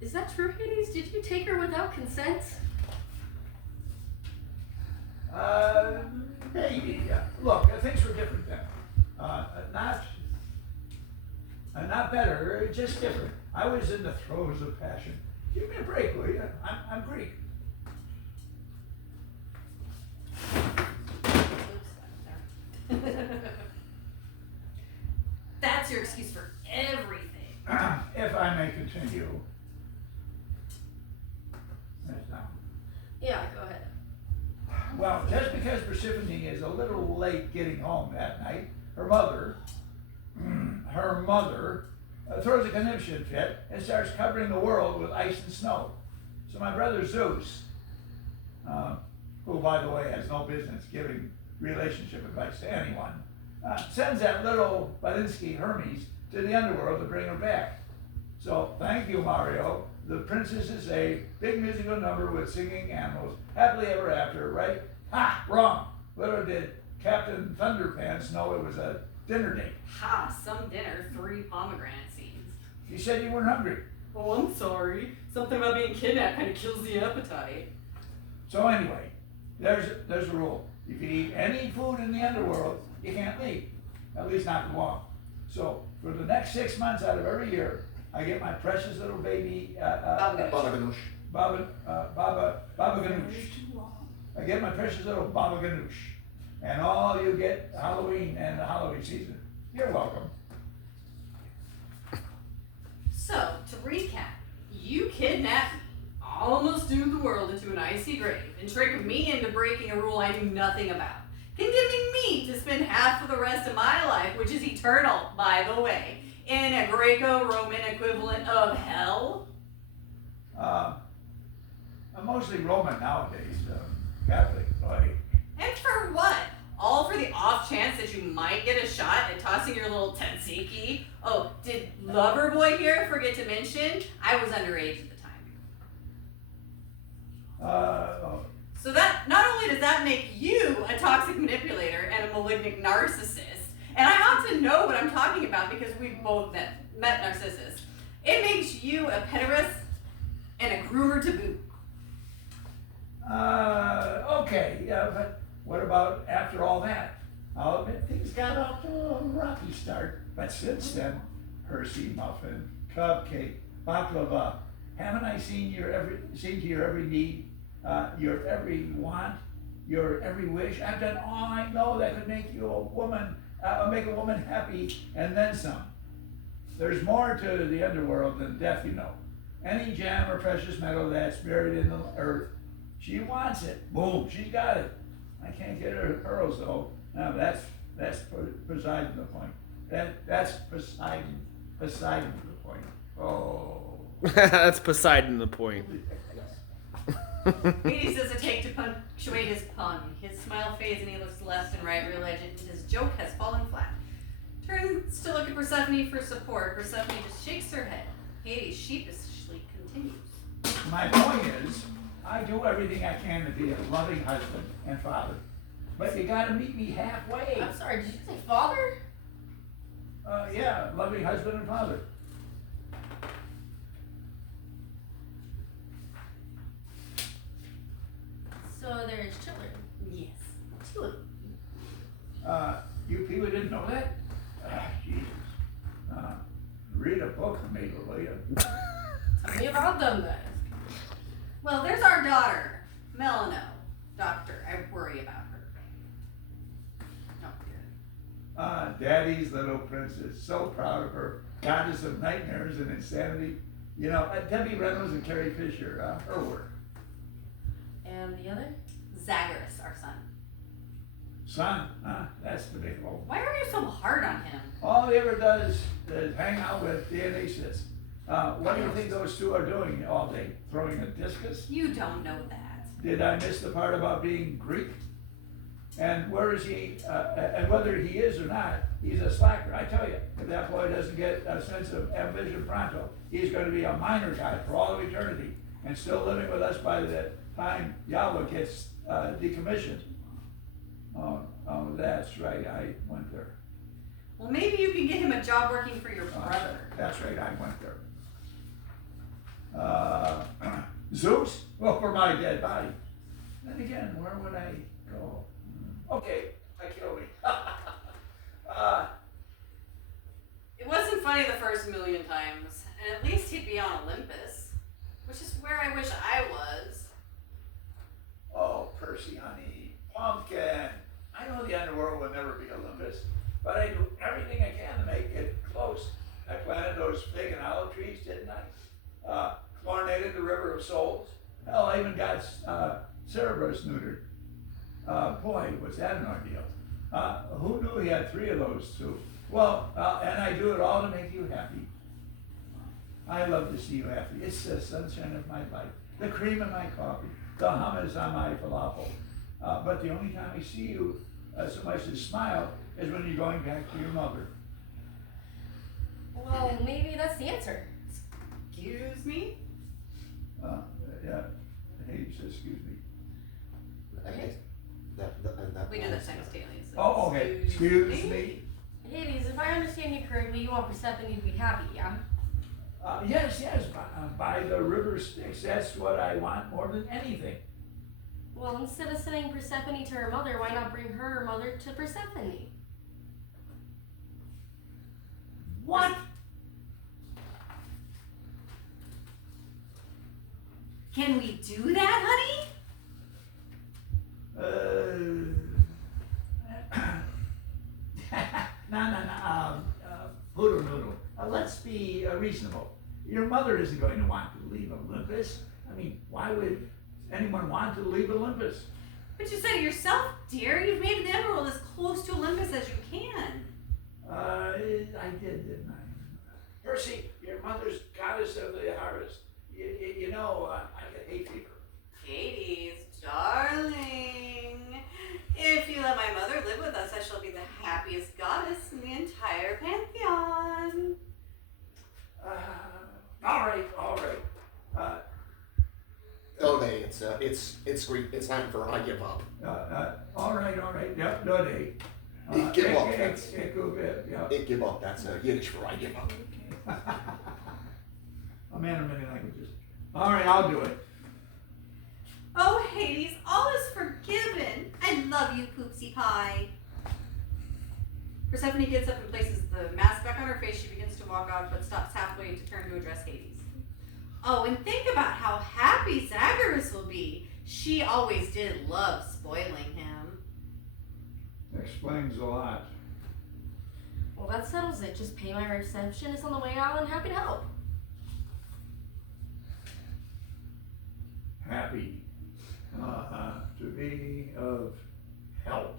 Is that true, Hades? Did you take her without consent? Maybe. Look, things were different then. Not better, just different. I was in the throes of passion. Give me a break, will you? I'm Greek. That's your excuse for everything. If I may continue. Yeah, go ahead. Well, just because Persephone is a little late getting home that night, her mother throws a conniption fit and starts covering the world with ice and snow. So my brother Zeus, who by the way has no business giving relationship advice to anyone, sends that little Balinsky Hermes to the underworld to bring her back. So thank you, Mario. The princess is a big musical number with singing animals, happily ever after, right? Ha! Wrong. Little did Captain Thunderpants know it was a dinner date. Ha, some dinner, 3 pomegranate seeds. You said you weren't hungry. Oh, I'm sorry. Something about being kidnapped kind of kills the appetite. So anyway, there's a rule. If you eat any food in the underworld, you can't leave. At least not for long. So for the next 6 months out of every year, I get my precious little baby Baba Ganoush. Baba Ganoush. I get my precious little Baba Ganoush. And all you get Halloween and the Halloween season. You're welcome. So, to recap, you kidnapped me, almost doomed the world into an icy grave, and tricked me into breaking a rule I knew nothing about, condemning me to spend half of the rest of my life, which is eternal, by the way, in a Greco-Roman equivalent of hell. I'm mostly Roman nowadays, Catholic. Like, And for what? All for the off chance that you might get a shot at tossing your little tzatziki? Oh, did Loverboy here forget to mention? I was underage at the time. So that, not only does that make you a toxic manipulator and a malignant narcissist, and I ought to know what I'm talking about because we've both met narcissists, it makes you a pederast and a groomer to boot. okay, yeah, but what about after all that? I'll admit things got off to a rocky start, but since then, Hershey muffin, cupcake, baklava, haven't I seen to your every need, your every want, your every wish? I've done all I know that could make you a woman, make a woman happy, and then some. There's more to the underworld than death, you know. Any gem or precious metal that's buried in the earth, she wants it. Boom, she's got it. I can't get her pearls though. Now that's Poseidon the point. That's Poseidon the point. Oh. That's Poseidon the point. Hades doesn't take to punctuate his pun. His smile fades and he looks left and right, realizing his joke has fallen flat. Turns to look at Persephone for support. Persephone just shakes her head. Hades sheepishly continues. My point is, I do everything I can to be a loving husband and father. But you gotta meet me halfway. I'm sorry, did you say father? Yeah, loving husband and father. So there's children. Yes. 2 of them. You people didn't know that? Jesus. Read a book, maybe, will you? Tell me about them then. Well, there's our daughter, Melano. Doctor, I worry about her. Oh, good. Daddy's little princess, so proud of her. Goddess of nightmares and insanity. You know, Debbie Reynolds and Carrie Fisher, her work. And the other? Zagreus, our son. Son, that's debatable. Why are you so hard on him? All he ever does is hang out with DNA cysts. What do you think those two are doing all day? Throwing a discus? You don't know that. Did I miss the part about being Greek? And where is he, and whether he is or not, he's a slacker. I tell you, if that boy doesn't get a sense of ambition pronto, he's going to be a minor guy for all of eternity and still living with us by the time Yahweh gets decommissioned. Oh, that's right, I went there. Well, maybe you can get him a job working for your brother. That's right, I went there. Zeus? Well, for my dead body. Then again, where would I go? Okay, I killed me. It wasn't funny the first million times, and at least he'd be on Olympus, which is where I wish I was. Oh, Percy, honey, pumpkin. I know the underworld will never be Olympus, but I do everything I can to make it close. I planted those fig and olive trees, didn't I? Chlorinated the river of souls. Hell, I even got Cerberus neutered. Boy, was that an ordeal. Who knew he had 3 of those too? Well, and I do it all to make you happy. I love to see you happy. It's the sunshine of my life, the cream in my coffee, the hummus on my falafel. But the only time I see you so much as smile is when you're going back to your mother. Well, maybe that's the answer. Excuse me? Yeah, Hades, excuse me. Okay. That We do that simultaneously. Oh, okay, excuse me. Hades, if I understand you correctly, you want Persephone to be happy, yeah? Yes, by the river Styx, that's what I want more than anything. Well, instead of sending Persephone to her mother, why not bring her mother to Persephone? What? Can we do that, honey? No. Poodle noodle. Let's be reasonable. Your mother isn't going to want to leave Olympus. I mean, why would anyone want to leave Olympus? But you said it yourself, dear. You've made the emerald as close to Olympus as you can. I did, didn't I? Percy, your mother's goddess of the harvest. You know, I get hay fever. Hades, darling. If you let my mother live with us, I shall be the happiest goddess in the entire pantheon. All right. Day. It's Greek. It's Latin for I give up. All right. Yep, no day. Give up. Yeah. Give up. That's Yiddish for I give up. A man of many languages. All right, I'll do it. Oh, Hades, all is forgiven. I love you, Poopsie Pie. Persephone gets up and places the mask back on her face. She begins to walk off, but stops halfway to turn to address Hades. Oh, and think about how happy Zagreus will be. She always did love spoiling him. Explains a lot. Well, that settles it. Just pay my receptionist on the way out and happy to help. Happy to be of help.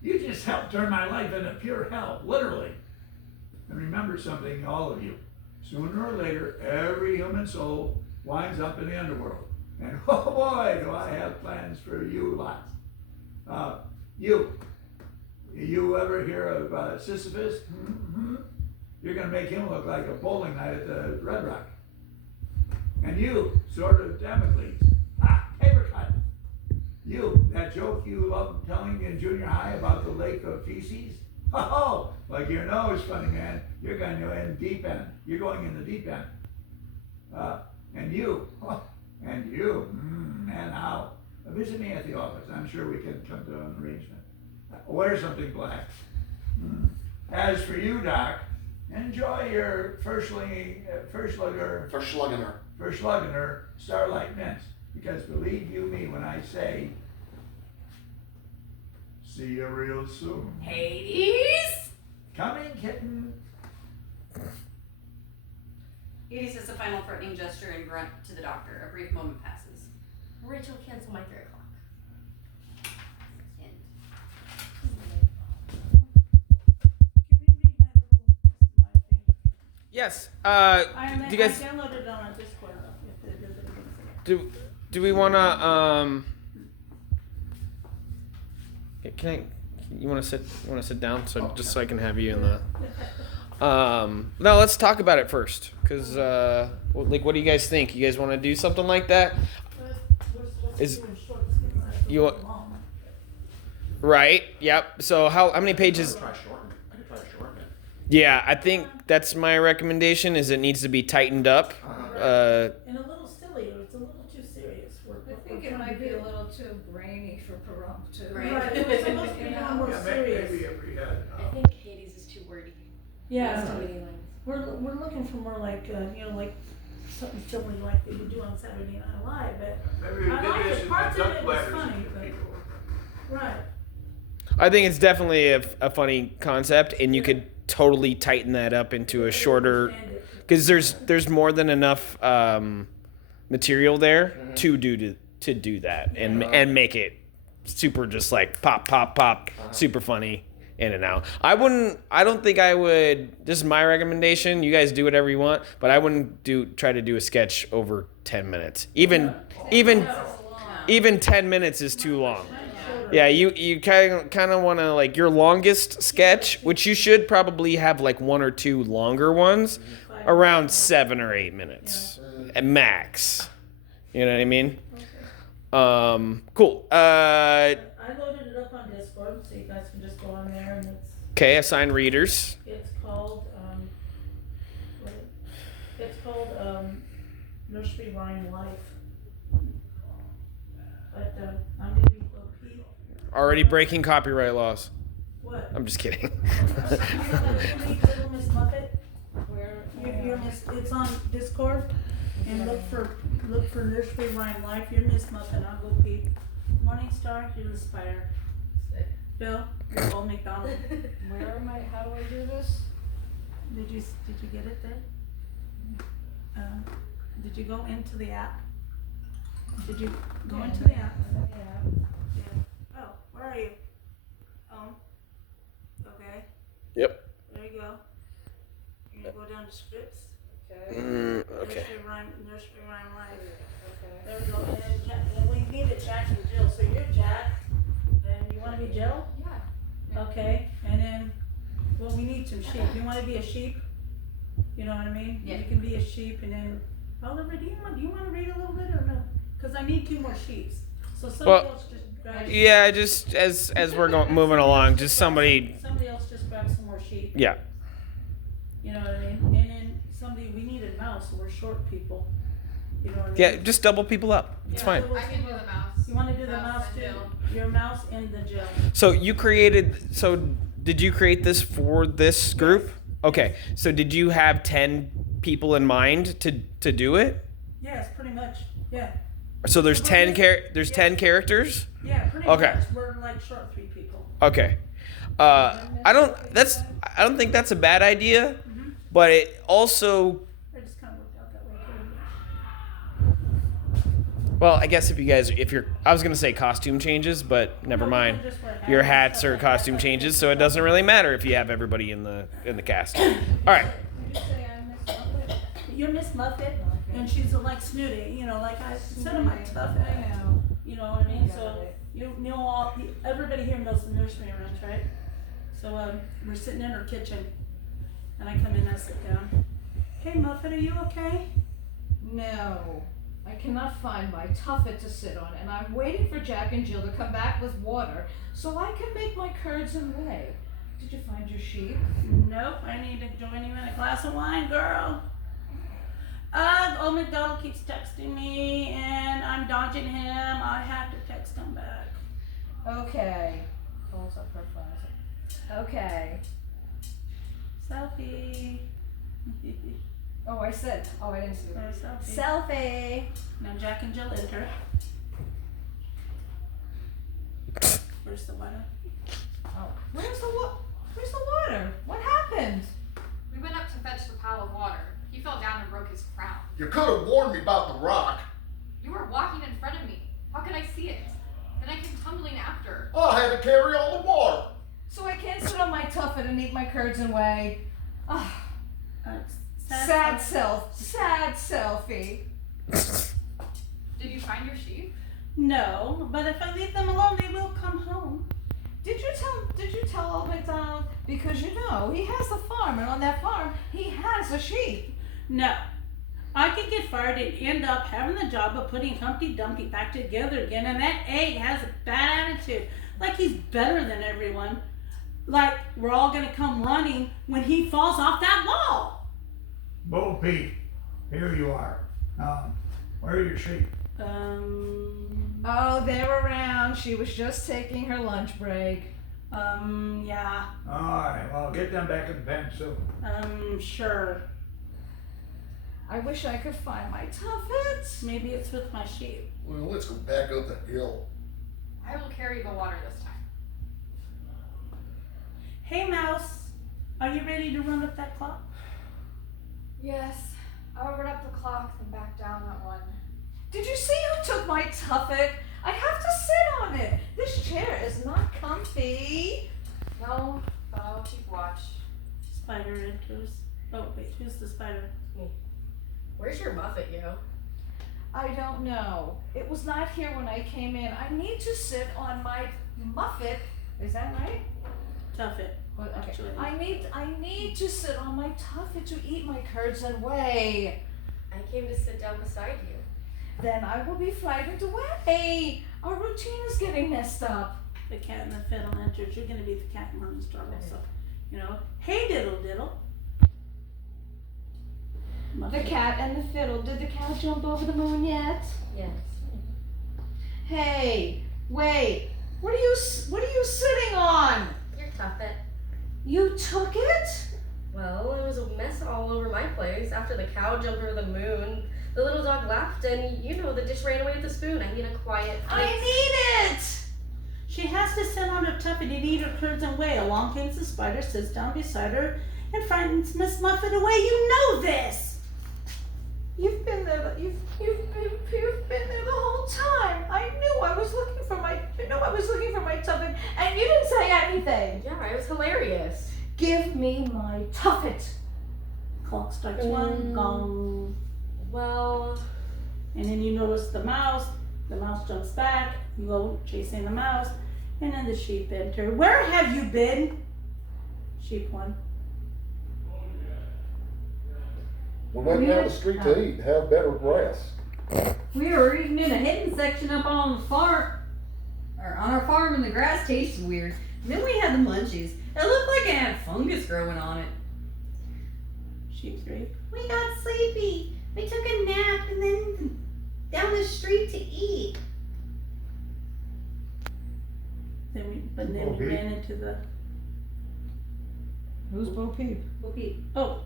You just helped turn my life into pure hell, literally. And remember something, all of you. Sooner or later, every human soul winds up in the underworld. And oh boy, do I have plans for you lots. You ever hear of Sisyphus? Mm-hmm. You're going to make him look like a bowling night at the Red Rock. And you, sort of Damocles. Paper cut. You, that joke you loved telling in junior high about the lake of feces? Oh, like your nose, funny man. You're going to end deep end. You're going in the deep end. And you, man, how? Visit me at the office. I'm sure we can come to an arrangement. Wear something black. As for you, Doc, enjoy your first Schluggener Starlight Mints. Because believe you me when I say, see you real soon. Hades? Coming, kitten. Hades does a final threatening gesture and grunt to the doctor. A brief moment passes. Rachel, cancel my 3 o'clock. End. Yes. I Do you guys downloaded it on our Discord. If it does anything. do we wanna can I? You wanna sit down just so I can have you in the. No, let's talk about it first, cause what do you guys think? You guys want to do something like that? You right? Yep. So how many pages? I could try to shorten it. Yeah, I think that's my recommendation. Is it needs to be tightened up. And a little silly, or it's a little too serious. I think it might be a little too brainy for Pahrump too. Right. Right, it was supposed to be a little more serious. Maybe if we had. I think Hades is too wordy. Yeah, Too many lines. we're looking for more like, like something silly like they would do on Saturday Night Live, but, Maybe we I did like this it. in Parts the of duck it was bladders funny, of but- people. right. I think it's definitely a funny concept, and you could totally tighten that up into a shorter, because there's more than enough material there to do that and make it super just like pop, super funny in and out. I don't think I would. This is my recommendation. You guys do whatever you want, but I wouldn't try to do a sketch over 10 minutes. Even 10 minutes is too long. Yeah, you kind of want to like your longest sketch, which you should probably have like one or two longer ones, around 7 or 8 minutes at max. You know what I mean? Cool. I loaded it up on Discord, so you guys can just go on there, and Okay, assign readers. it's called Nursery Rhyme Life. But I'm gonna be OP. Already breaking copyright laws. What? I'm just kidding. Little Miss Muppet. It's on Discord, and look for Nursery Rhyme Life. You're Miss Muffin. I'll go peep. Morning Star, you're the spider. Bill, you're Old McDonald. Where am I? How do I do this? Did you get it there? Did you go into the app? Did you go into the app? Yeah. Oh, where are you? Okay. Yep. There you go. You're gonna go down to scripts. Okay. Nursery Rhyme Life. Okay. There we go. And we need a Jack and Jill. So you're Jack, and you want to be Jill? Yeah. Okay. And then, well, we need some sheep. You want to be a sheep? You know what I mean? Yeah. You can be a sheep, and then Oliver, do you want to read a little bit or no? Because I need 2 more sheets. So somebody else just grab. Yeah, just as we're moving along, just somebody. Somebody else just grab some more sheep. Yeah. You know what I mean? And then we need a mouse. So we're short people. You know what I mean? Yeah, just double people up. It's fine. I can do the mouse. You want to do the mouse too? Your mouse and the Jill. So did you create this for this group? Okay. So did you have 10 people in mind to do it? Yes, pretty much. Yeah. So there's 10 10 characters? Yeah, pretty Okay. much. We're like short 3 people. Okay. I don't think that's a bad idea, but it also, It just kind of worked out that way. well, I guess I was gonna say costume changes, but never mind. Your hats are costume changes, so it doesn't really matter if you have everybody in the cast. All right. Did you say I'm Miss Muffet? You're Miss Muffet, and she's like snooty, you know, like I said in my tough hat. You know what I mean? So you know everybody here knows the nursery rhymes, right? So we're sitting in her kitchen, and I come in, I sit down. Hey Muffet, are you okay? No. I cannot find my tuffet to sit on, and I'm waiting for Jack and Jill to come back with water so I can make my curds and whey. Did you find your sheep? Nope, I need to join you in a glass of wine, girl. Old McDonald keeps texting me, and I'm dodging him. I have to text him back. Okay. Pulls up her phone. Okay. Selfie. Oh, I didn't see it. Selfie. Selfie. Now Jack and Jill enter. Where's the water? Oh, where's the water? What happened? We went up to fetch the pile of water. He fell down and broke his crown. You could have warned me about the rock. You were walking in front of me. How could I see it? Then I came tumbling after. I had to carry all the water. So I can't sit on my tuffet and eat my curds and whey. Ah, sad selfie. Did you find your sheep? No, but if I leave them alone, they will come home. Did you tell old McDonald? Because you know, he has a farm, and on that farm, he has a sheep. No. I could get fired and end up having the job of putting Humpty Dumpty back together again, and that egg has a bad attitude. Like he's better than everyone. Like we're all gonna come running when he falls off that wall. Bo Peep, here you are. Where are your sheep? Oh, they're around. She was just taking her lunch break. Yeah. All right, well, get them back in the pen soon. Sure. I wish I could find my tuffets. Maybe it's with my sheep. Well, let's go back up the hill. I will carry the water this time. Hey, Mouse. Are you ready to run up that clock? Yes. I'll run up the clock and back down that one. Did you see who took my tuffet? I have to sit on it. This chair is not comfy. No, but I'll keep watch. Spider enters. Oh, wait, who's the spider? Where's your Muffet, yo? I don't know. It was not here when I came in. I need to sit on my muffet. Is that right? Tuffet. Well, okay. Actually. I need to sit on my tuffet to eat my curds and whey. I came to sit down beside you. Then I will be frightened away. Our routine is getting messed up. The cat and the fiddle entered. You're gonna be the cat and Mama's trouble. So, you know, hey diddle diddle. The Muffet. cat and the fiddle. Did the cow jump over the moon yet? Yes. Hey, wait. What are you sitting on? You're Tuffet. You took it? Well, it was a mess all over my place. After the cow jumped over the moon, the little dog left, and you know, the dish ran away with the spoon. I need a quiet place. I need it. She has to sit on her tuffet and eat her curds and whey. Along comes the spider, sits down beside her, and frightens Miss Muffet away. You know this. You've been there. You've been there the whole time. I knew I was looking for my tuffet, and you didn't say anything. Yeah, it was hilarious. Give me my tuffet. Clock strikes one, gong. Well, And then you notice the mouse jumps back, you go chasing the mouse, and then the sheep enter. Where have you been? Sheep one. We went down the street to eat, have better rest. We were eating in a hidden section up on the farm, or on our farm, and the grass tasted weird. And then we had the munchies. It looked like it had fungus growing on it. Sheep three. We got sleepy. We took a nap and then down the street to eat. But then Bo we Peep. ran into the Who's Bo Peep? Bo Peep. Oh,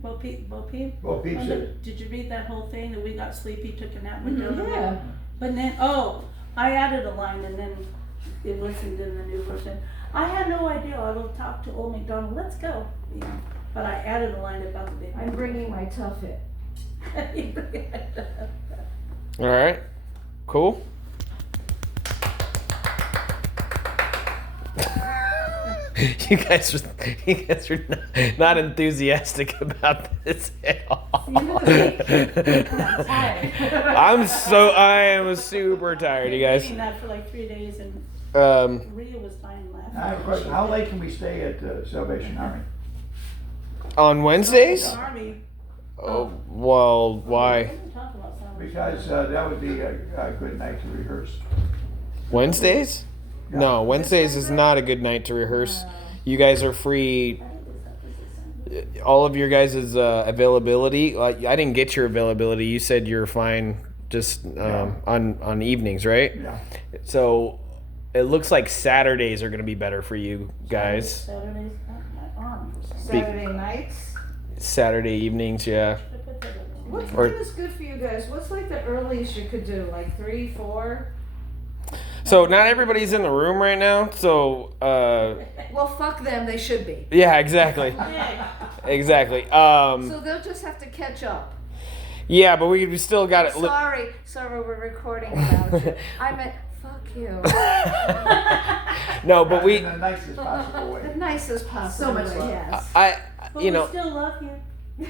Bo Peep. Bo Peep Oh, said, did you read that whole thing that we got sleepy, took a nap, went down the road? Yeah. But then, I added a line and then it wasn't in the new version. I had no idea. I will talk to old MacDonald. Let's go. You know, but I added a line about the big. I'm bringing my tuffet. All right. Cool. You guys are not enthusiastic about this at all. I am super tired, you guys. I've been doing that for like 3 days and Rhea was dying laughing. I have a question, how late can we stay at Salvation Army? On Wednesdays? Army. Oh, well, why? We can talk about something. Because that would be a good night to rehearse. Wednesdays? No, Wednesdays is not a good night to rehearse. You guys are free. All of your guys' availability. I didn't get your availability. You said you're fine just on evenings, right? Yeah. So it looks like Saturdays are going to be better for you guys. Saturday's not my arm. Saturday nights. Saturday evenings, yeah. What Or- time is good for you guys? What's like the earliest you could do? Like 3, 4? So not everybody's in the room right now. So Well, fuck them. They should be. yeah, exactly, exactly. So they'll just have to catch up. Yeah, but we still got it. Sorry, we're recording about you. I meant fuck you. No, but we. In the nicest possible way. The nicest possible. So much way, love. yes. But You we know, still love you.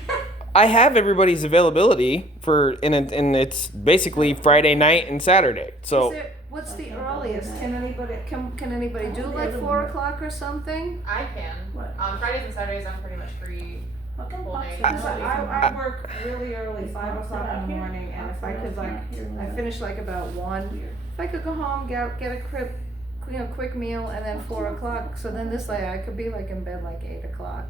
I have everybody's availability and it's basically Friday night and Saturday. So What's the earliest? Can anybody do like 4 o'clock or something? I can. What? On Fridays and Saturdays, I'm pretty much free. Fucking Full day. box. I work really early, 5 o'clock in the morning, and if I could I finish like about 1. If I could go home, get a quick meal, and then 4 o'clock. So then this way I could be like in bed like 8 o'clock.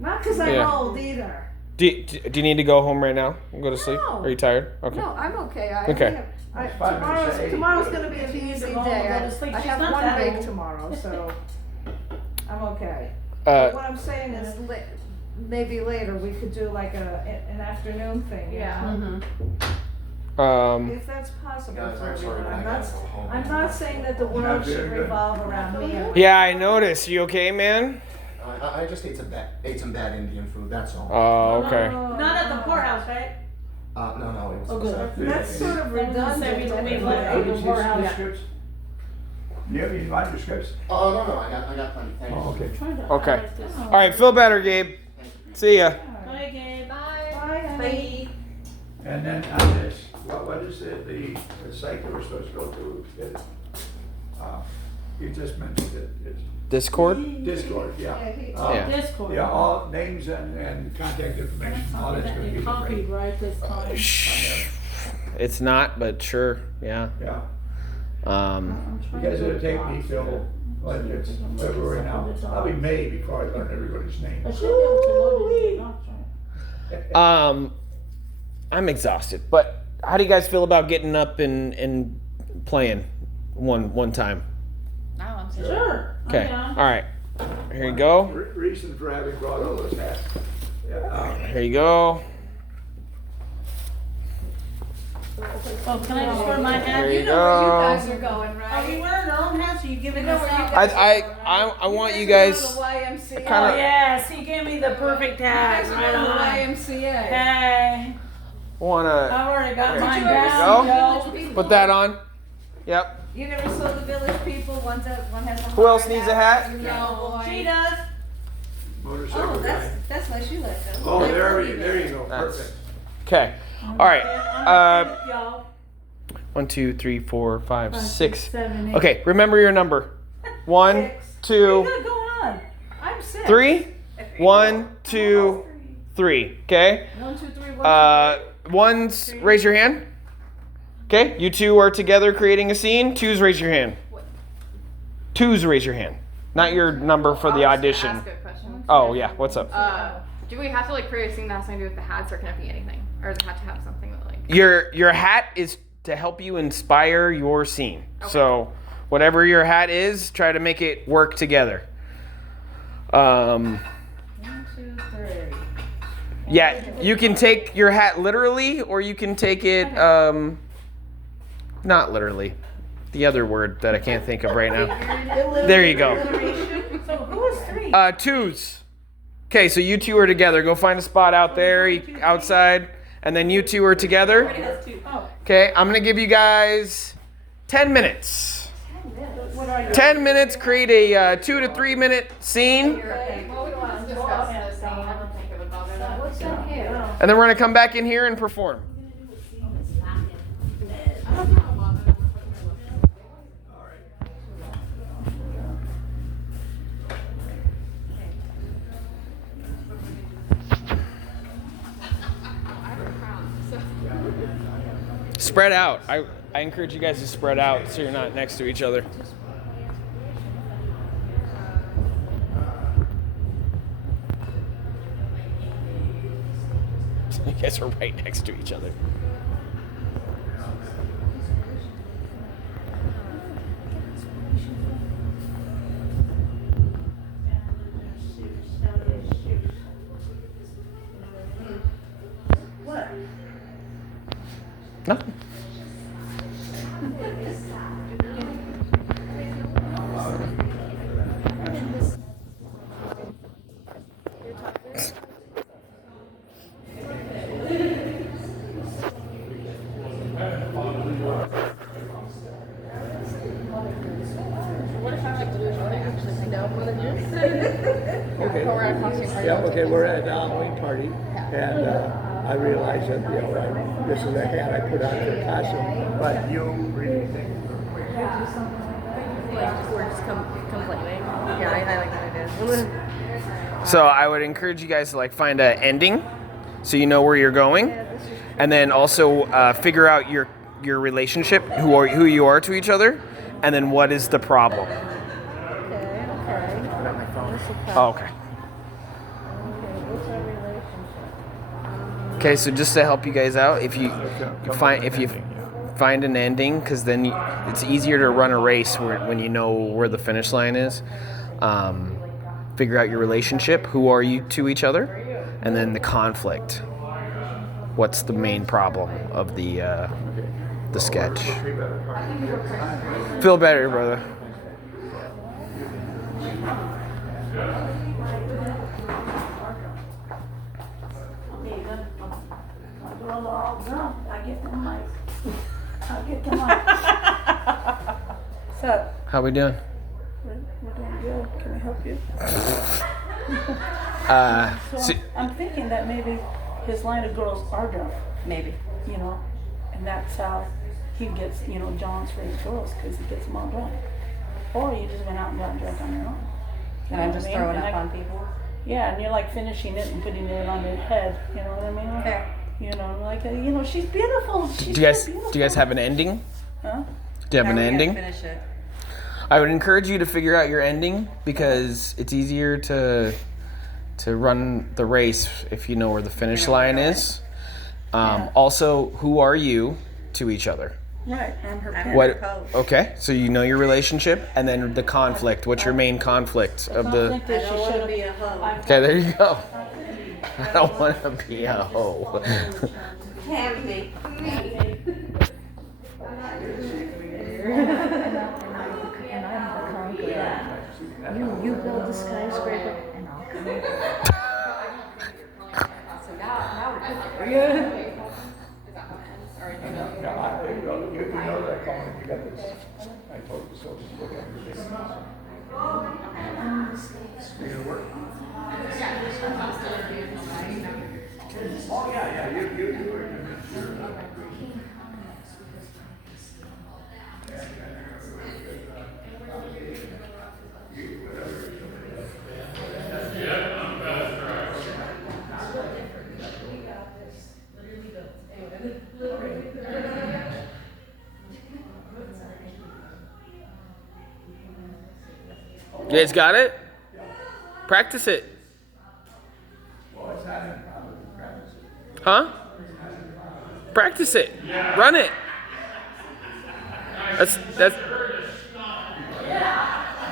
Not because I'm Yeah. old either. do you need to go home right now and go to sleep? No. Are you tired? Okay. No, I'm okay. Okay. It's 5 minutes to 8. Tomorrow's gonna be an She needs easy to go home day. and go to sleep. I She's have not one that bake old. tomorrow, so I'm okay. Uh, What I'm saying is, maybe later we could do like an afternoon thing. you Yeah. know? um. If that's possible Guys, for I'm sorry, everyone. but I gotta go home. I'm not saying that the world should revolve around me. Yeah, I noticed. You okay, man? I just ate some bad Indian food, that's all. Oh, okay. Not at the poorhouse, right? No, it was. Oh, good. That's sort of redundant. Say we Hey, left you the see poorhouse. the scripts? You want your scripts? Oh, no, I got plenty, thank you. Oh, okay. Trying to Okay. highlight this. All right, feel better, Gabe. See ya. Bye, Gabe. Bye. Bye, honey. And then on this, what is the site that we're supposed to go to? You just mentioned it. It's Discord? Discord, yeah. Yeah. Discord. Yeah, all names and contact information, all that's gonna be Copied great. right this time. It's not, but sure, yeah. Yeah, Um, because it'll take me till, what, it's February now, I'll be May before I learn everybody's name. I should be able to load it in the doctrine. I'm exhausted, but how do you guys feel about getting up and playing one time? Now I'm saying. Sure. I'm Okay, down. all right. Here you go. Reason for having brought all those hats. Yeah. Here you go. Oh, can I just wear my hat? There you You know where you go. guys are going, Are we right? wearing our own hats or you giving I know us where you out? guys I want you guys guys. are going to the YMCA. kinda- Oh, yes, he gave me the perfect You hat. guys are Right going to the on. YMCA. Hey, Wanna I've already got There mine you down, go. Joe. put that on? Yep. You're gonna show the village people, one has a Who else hard needs a hat? You know, She boy. does. Motorcycle Oh, guy. that's nice, you like that. Oh, there you go, That's- perfect. Okay. All right. Y'all. 1, 2, 3, 4, 5, 6. 7, 8. Okay. Remember your number. 1, What 2, you got going on? I'm sick. 3. 1, 2, 3. Okay. 1, 2, 3, 1, 1's raise your hand. Okay. You two are together creating a scene. 2's raise your hand. 2's raise your hand. Not your number for the I was gonna audition. ask a question. Oh yeah. What's up? Do we have to like create a scene that has something to do with the hats, or can it be anything, or does it have to have something that like? Your hat is to help you inspire your scene. So whatever your hat is, try to make it work together. 1, 2, 3. Yeah, you can take your hat literally, or you can take it not literally. The other word that I can't think of right now. There you go. So who is 3? 2's. Okay, so you two are together. Go find a spot out there, outside, and then you two are together. Oh, Okay, I'm gonna give you guys 10 minutes. what are you? 10 minutes, create a 2 to 3 minute scene, What's that here? and then we're gonna come back in here and perform. Spread out. I encourage you guys to spread out so you're not next to each other. You guys are right next to each other. What? Nothing. What if I like to do something actually find out more than this? Okay. We're at a costume party. Yeah, okay, we're at the Halloween party, and I realized that, this is a hat I put on for the costume, but you really think. Like we're just complaining. Yeah, I like that idea. So I would encourage you guys to like find an ending, so you know where you're going, and then also figure out your relationship, who you are to each other, and then what is the problem. Oh, okay. Okay, so just to help you guys out, if you find an ending, because then it's easier to run a race when you know where the finish line is. Figure out your relationship. Who are you to each other? And then the conflict. What's the main problem of the sketch? Feel better, brother. I get the mic. I get the mic. So, How we doing? we're doing good. Can we help you? So So- I'm thinking that maybe his line of girls are deaf, Maybe. you know, And that's how he gets, Johns for his girls, because he gets them all drunk. Or you just went out and got drunk on your own. And I'm just throwing up on people. Yeah, and you're like finishing it and putting it on your head. You know what I mean? Okay. She's beautiful. She's Do you guys so beautiful. do you guys have an ending? Huh? Do you have an Now we gotta ending? Finish it. I would encourage you to figure out your ending because it's easier to run the race if you know where the finish line is. Also, who are you to each other? Right, I'm her parent. What? Okay, so you know your relationship, and then the conflict. What's your main conflict of the? I don't want to be a hoe. Okay, there you go. I don't want to be a hoe. Have me. And I'm the conqueror. You build the skyscraper and I'll come. You know that comment, you got this. I told you so, just look at everything. You gonna work? Oh, yeah, you were. You guys got it? Practice it. Huh? Practice it. Run it. That's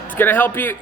it's gonna help you.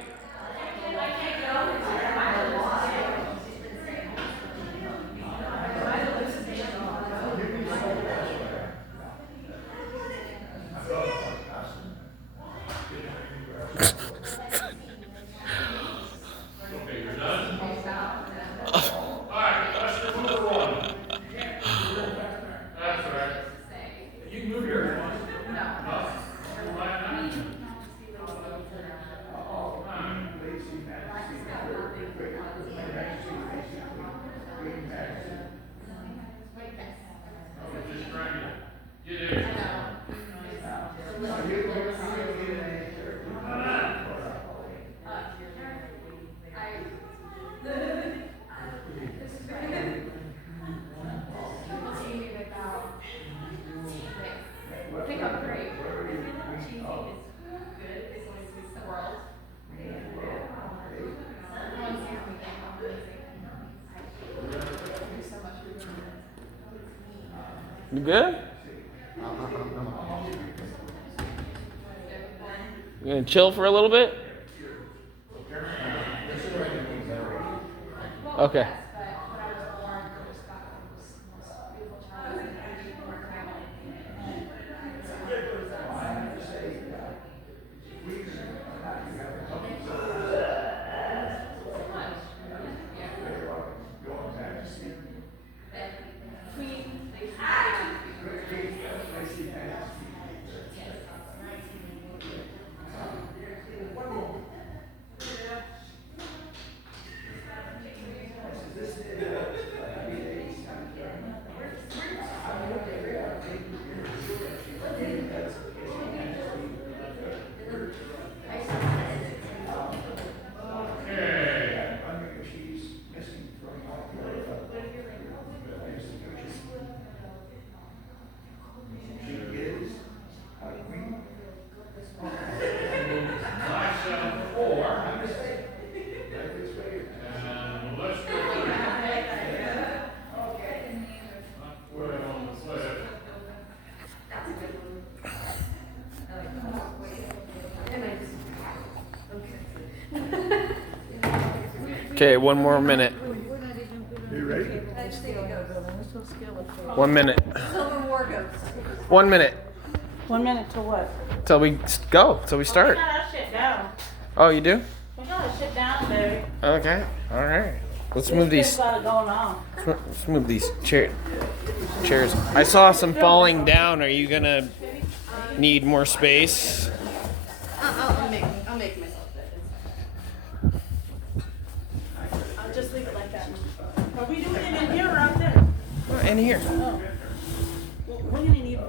You good? You gonna chill for a little bit? Okay. Okay, one more minute. You ready? 1 minute. Silver War Ghost. 1 minute. 1 minute till what? Till we go. Till we start. We gotta sit down. Oh, you do? We gotta sit down, baby. Okay. All right. Let's move these. Got it going on. Let's move these chairs. I saw some falling down. Are you gonna need more space? I'll make myself fit. I'll just leave it like that. Are we doing it in here or out there? In here. Oh. Well, we're gonna need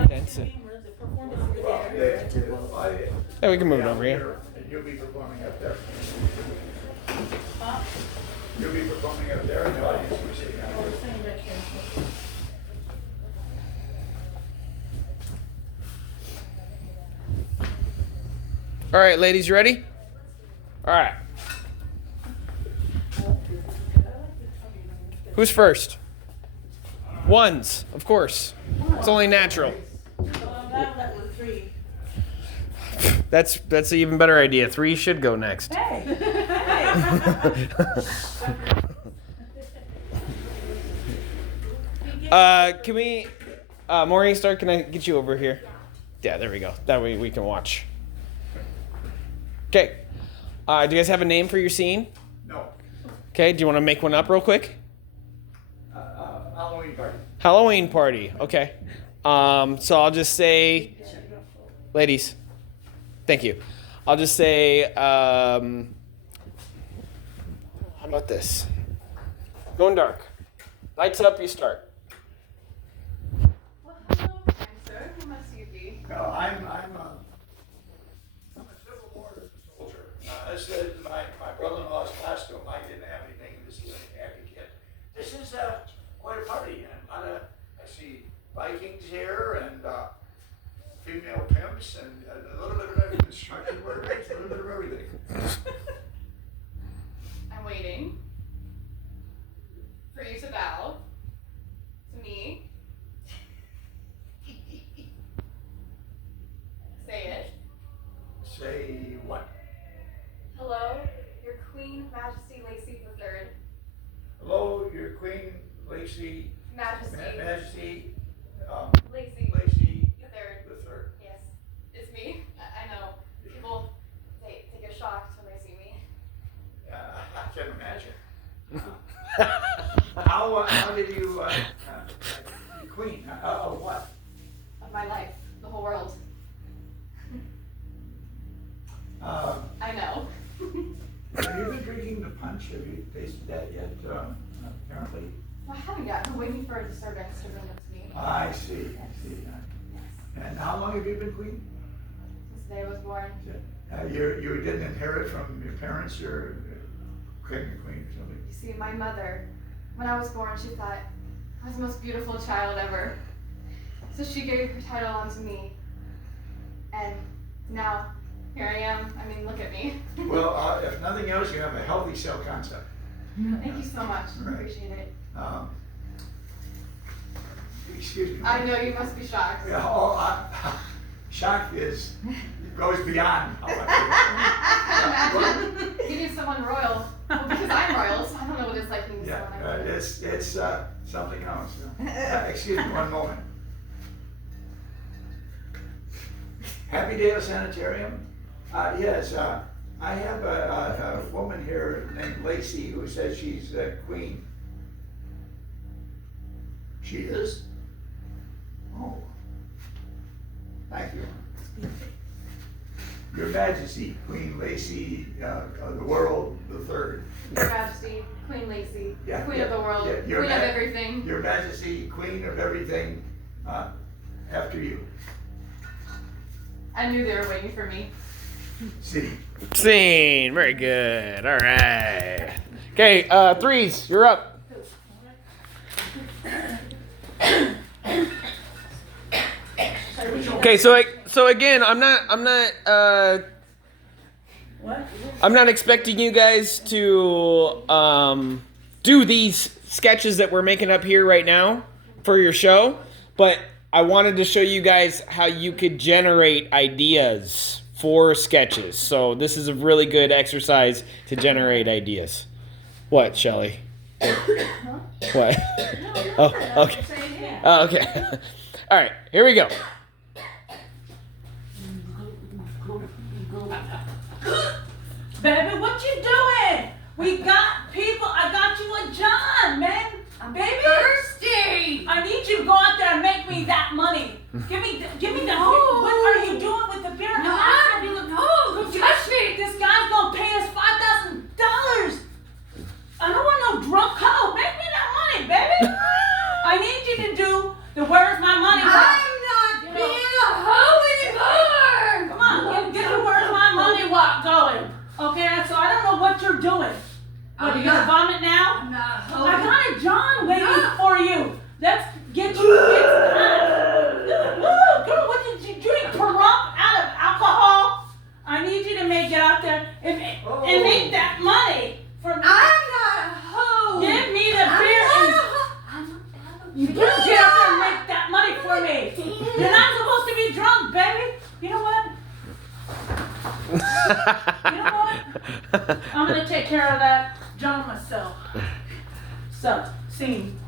condense it. Well, Yeah, we can move it over here. And you'll be performing up there. You'll be performing up there, and the audience will be sitting out here. All right, ladies, you ready? All right. Who's first? Ones, of course. It's only natural. That's an even better idea. 3 should go next. Can we, Morningstar, can I get you over here? Yeah, there we go. That way we can watch. Okay. Do you guys have a name for your scene? No. Okay, do you want to make one up real quick? Halloween party. Halloween party. Okay. So I'll just say, ladies, thank you. I'll just say, how about this? Going dark. Lights up, you start. Well, hello, kind sir. Who must you be? No, I'm a Civil War soldier. This is my brother-in-law's costume. I didn't have anything. This is a happy kid. This is quite a party. And I see Vikings here and female pimps and a little bit of everything. Construction workers, a little bit of everything. I'm waiting for you to bow to me. Say it. Say what? Hello, your Queen Majesty Lacey III. Hello, your Queen Lacey. Majesty. Majesty. Lacey. Lacey The third. the third. Yes, it's me. I know. People take a shock when they see me. I can imagine. How did you, Queen? Of what? Of my life, the whole world. I know. Have you been drinking the punch? Have you tasted that yet? Apparently. Well, I haven't yet. I'm waiting for a disturbance to bring it to me. I see. And how long have you been queen? Since the day I was born. You didn't inherit from your parents or queen or something? You see, my mother, when I was born, she thought I was the most beautiful child ever. So she gave her title onto me. And now, here I am. I mean, look at me. Well, if nothing else, you have a healthy self-concept. Thank you so much. Right. Appreciate it. Excuse me. I know you must be shocked. Yeah, shock goes beyond. Imagine meeting someone royal. Well, because I'm royal, so I don't know what it's like meeting someone. It's something else. Excuse me one moment. Happy Dale Sanitarium? Yes, I have a woman here named Lacey who says she's the queen. She is? Oh. Thank you. Your Majesty, Queen Lacey of the world, the third. Your Majesty, Queen Lacey, Yeah, Queen yeah, of the world, yeah, Queen of everything. Your Majesty, Queen of everything, after you. I knew they were waiting for me. Scene. Scene. Very good. All right. Okay, threes, you're up. Okay, so again, I'm not expecting you guys to do these sketches that we're making up here right now for your show, but I wanted to show you guys how you could generate ideas for sketches. So this is a really good exercise to generate ideas. What, Shelly? What? Oh, okay. Oh, okay. All right, here we go. Baby, what you doing? We got people. I got you a John, man. I'm Baby, thirsty. I need you to go out there and make me that money. Give me the. What are you doing with the beer? No, don't touch me. This guy's gonna pay us $5,000. I don't want no drunk hoe. Make me that money, baby. I need you to do the where's my money. I'm not you gonna vomit now? I'm not I got a John waiting for you. Let's get you. Girl, what did you drink? Perump out of alcohol? I need you to make it out there and make that money for me. I'm not a hoe. Give me the beer and you get out there and make that money for me. You're not supposed to be drunk, baby. You know what? I'm gonna take care of that John myself. So, scene.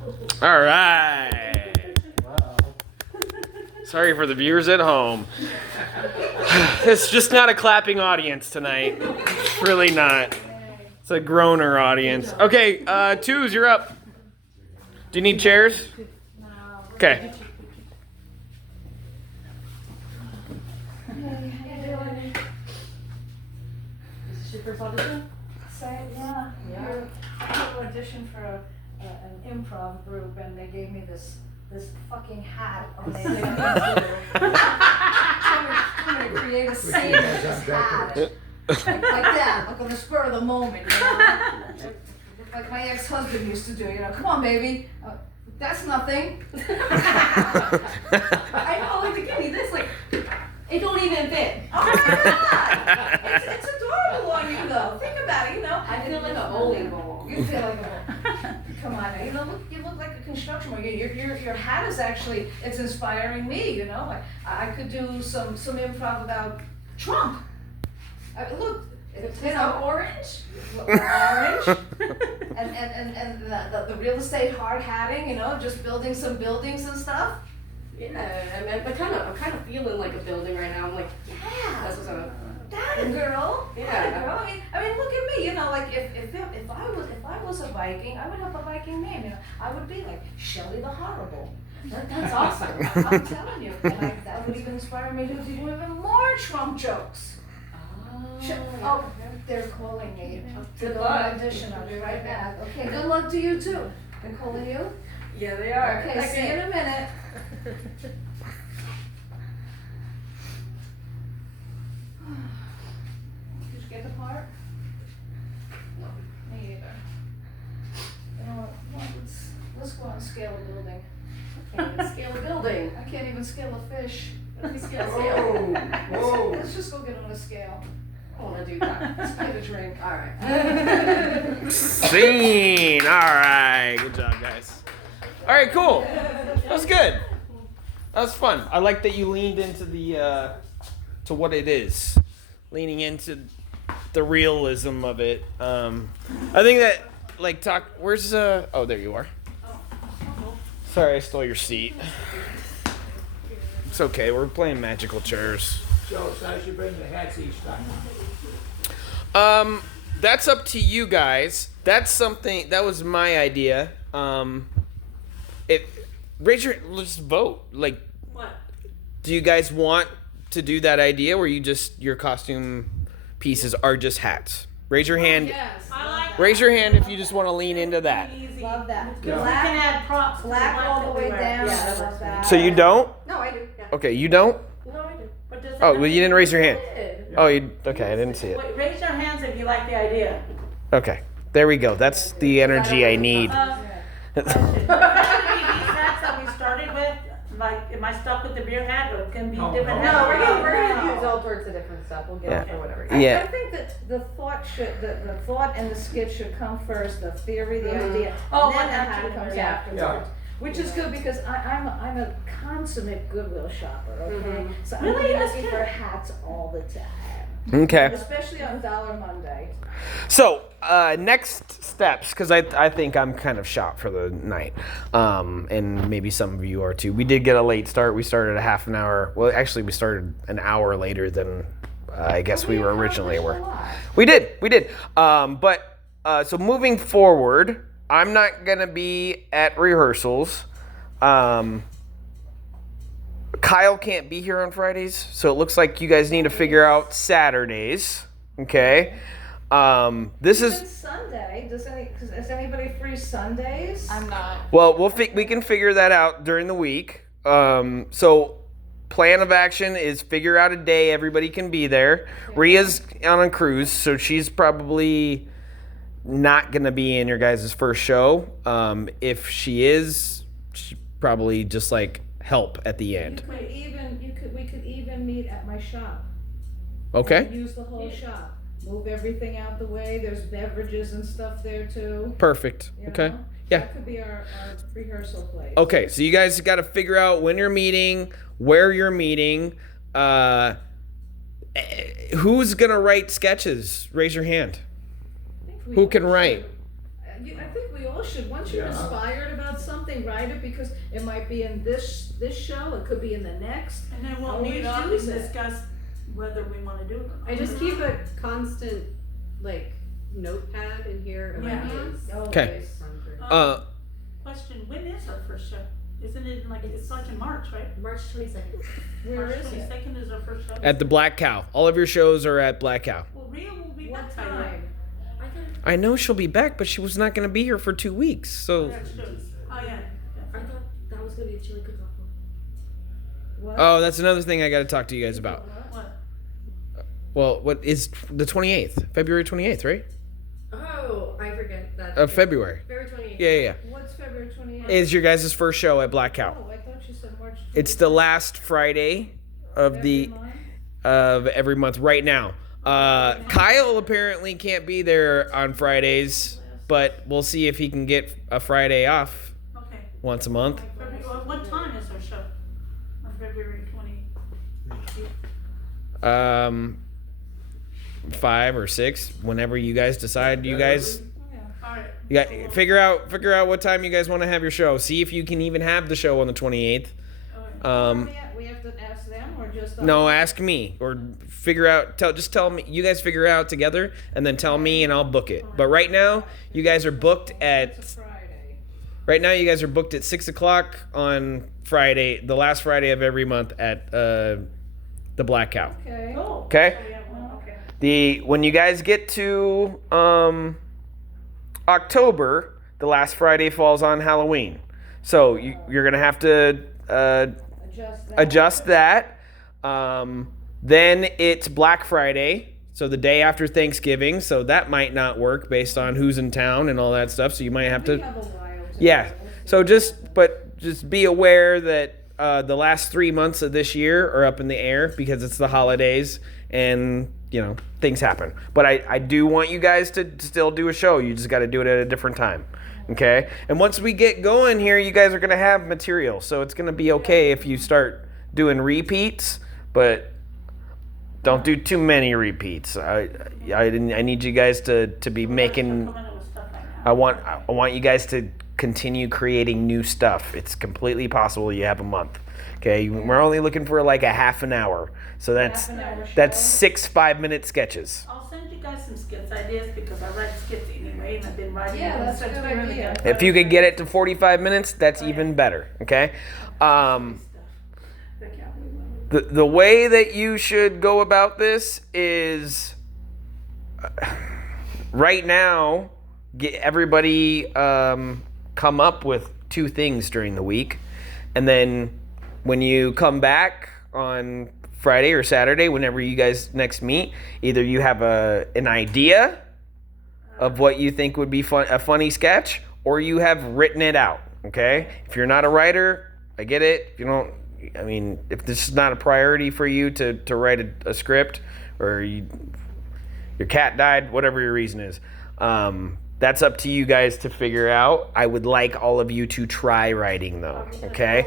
All right. Sorry for the viewers at home. It's just not a clapping audience tonight. It's really not. It's a groaner audience. Okay, twos, you're up. Do you need chairs? Okay. Is this your first audition? Yeah. I had an audition for an improv group, and they gave me this fucking hat. Told me to create a scene with this hat. Like that, like on the spur of the moment, you know? Like my ex-husband used to do, you know, come on, baby. That's nothing. I know, like, give me this, like, it don't even fit. Oh my God! It's adorable on you, though. Think about it, you know. I feel like a bowling ball. You feel like a come on, you know, you look like a construction worker. Your hat is actually, it's inspiring me, you know. Like I could do some improv about Trump. Look, you know, orange, and the real estate hard hatting, you know, just building some buildings and stuff. Yeah, I'm kind of feeling like a building right now. I'm like, Yeah. that's what's up. That a girl. Yeah. That a girl. I mean, look at me. You know, like if I was a Viking, I would have a Viking name. You know, I would be like Shelley the Horrible. That's awesome. I'm telling you, and that would even inspire me to do even more Trump jokes. Oh, they're calling me. Good Go luck. audition. I'll be right back. Okay. Good luck to you too. They're calling you. Yeah, they are. Okay. See you in a minute. Did you get the part? No, me either. You know what? Let's go and scale a building. I can't even scale a building. I can't even scale a fish. Let me scale a scale. Whoa. Let's just go get on a scale. I want to do that. Let's get a drink. All right. Scene. All right. Good job, guys. All right, cool. That was good. That was fun. I like that you leaned into the to what it is, leaning into the realism of it. I think that like talk. Where's Oh, there you are. Sorry, I stole your seat. It's okay. We're playing magical chairs. So, I should bring the hats each time. That's up to you guys. That's something that was my idea. Let's vote. Like, What? do you guys want to do that idea where your costume pieces are just hats? Raise your hand. Yes. I like Raise your hand if you just want to lean into that. easy. Love that. We can add props. to Black the all the one that we way wear. down. Yeah, I love that. So you don't? No, I do. Yeah. Okay, you don't? No, I do. But does it Oh, have well, you to didn't be raise your hand. Good. Oh, you okay? I didn't see it. Wait, raise your hands if you like the idea. Okay, there we go. That's the energy I need. Question. These hats that we started with, like, am I stuck with the beer hat, or can be No, different no. hats? No, we're gonna use all sorts of different stuff. We'll get Yeah. it or whatever. Yeah. I think that the thought and the skit should come first, the theory, the idea, Oh, and then what the hat actually comes yeah. afterwards. Which is good because I'm a consummate Goodwill shopper, okay? So I'm Really? That's looking good. for hats all the time, Okay. especially on Dollar Monday. So, next steps, because I think I'm kind of shot for the night, and maybe some of you are too. We did get a late start. We started a half an hour. Well, actually, we started an hour later than I guess we were originally accomplished were. a lot. We did. So moving forward, I'm not gonna be at rehearsals. Kyle can't be here on Fridays, so it looks like you guys need to figure out Saturdays. Okay. This Even is Sunday. Is anybody free Sundays? I'm not. well, we can figure that out during the week. So plan of action is figure out a day everybody can be there. Ria's on a cruise, so she's probably not going to be in your guys' first show. If she is, she probably just like help at the end. We could even meet at my shop. Okay. Use the whole shop. Move everything out the way. There's beverages and stuff there too. Perfect. You Okay. know? Yeah. That could be our rehearsal place. Okay, so you guys got to figure out when you're meeting, where you're meeting. Who's gonna write sketches? Raise your hand. Who can write? I think we all should. Once you're inspired about something, write it, because it might be in this show. It could be in the next. And then we'll Always meet up and use it. discuss whether we wanna do it or not. I just keep a constant, like, notepad in here of Yeah. ideas. Okay. Question, when is our first show? Isn't it it's like in March, right? March 22nd. Where March is it? 22nd is our first show. At the Black Cow. All of your shows are at Black Cow. Well, Rhea will be What back by then. time? I know she'll be back, but she was not gonna be here for 2 weeks. So. That's true. Oh, yeah. I thought that was gonna be a chili cook-off one. What? Oh, that's another thing I got to talk to you guys about. What? Well, what is the 28th? February 28th, right? Oh, I forget that. Of February. February 28th. Yeah. What's February 28th? Is your guys' first show at Black Cow? Oh, I thought you said March. It's the last Friday of the of every month right now. Kyle apparently can't be there on Fridays, but we'll see if he can get a Friday off Okay. once a month. What time is our show? On February 20th? 5 or 6, whenever you guys decide. You guys, Alright. you got figure out what time you guys want to have your show. See if you can even have the show on the 28th. We have to ask them or just us? No, ask me or figure out. Tell me. You guys figure out together, and then tell me, and I'll book it. But right now, you guys are booked at. It's a Friday. Right now, you guys are booked at 6:00 on Friday, the last Friday of every month at the Black Cow. Okay. Oh. Okay. So we have one, okay. When you guys get to October, the last Friday falls on Halloween, so you're gonna have to adjust that. Then it's Black Friday, so the day after Thanksgiving. So that might not work based on who's in town and all that stuff. So you might have We to. have a while to Yeah. go. So just be aware that the last 3 months of this year are up in the air because it's the holidays and things happen. But I do want you guys to still do a show. You just got to do it at a different time. Okay? And once we get going here, you guys are going to have material. So it's going to be okay if you start doing repeats, but don't do too many repeats. I need you guys to be making. I want you guys to continue creating new stuff. It's completely possible you have a month. Okay, we're only looking for like a half an hour. So that's 6 5-minute sketches. I'll send you guys some skits ideas because I write skits anyway, and I've been writing Yeah, them that's a since good we were idea. together. If you could get it to 45 minutes, that's even better. Okay. The way that you should go about this is right now, get everybody come up with 2 things during the week, and then when you come back on Friday or Saturday, whenever you guys next meet, either you have an idea of what you think would be a funny sketch, or you have written it out. Okay, if you're not a writer, I get it. If you don't, if this is not a priority for you to write a script, or your cat died, whatever your reason is, that's up to you guys to figure out. I would like all of you to try writing though. Okay,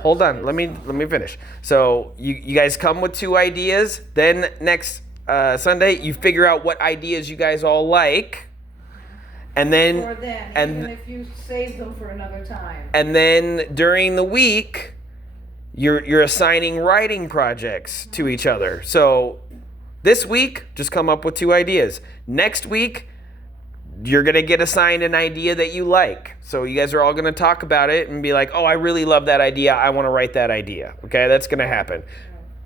hold on. Let me finish. So you guys come with 2 ideas. Then next Sunday, you figure out what ideas you guys all like, and then Or then, even if you save them for another time. and then during the week, you're assigning writing projects to each other. So this week, just come up with 2 ideas. Next week, you're going to get assigned an idea that you like. So you guys are all going to talk about it and be like, oh, I really love that idea. I want to write that idea. Okay, that's going to happen.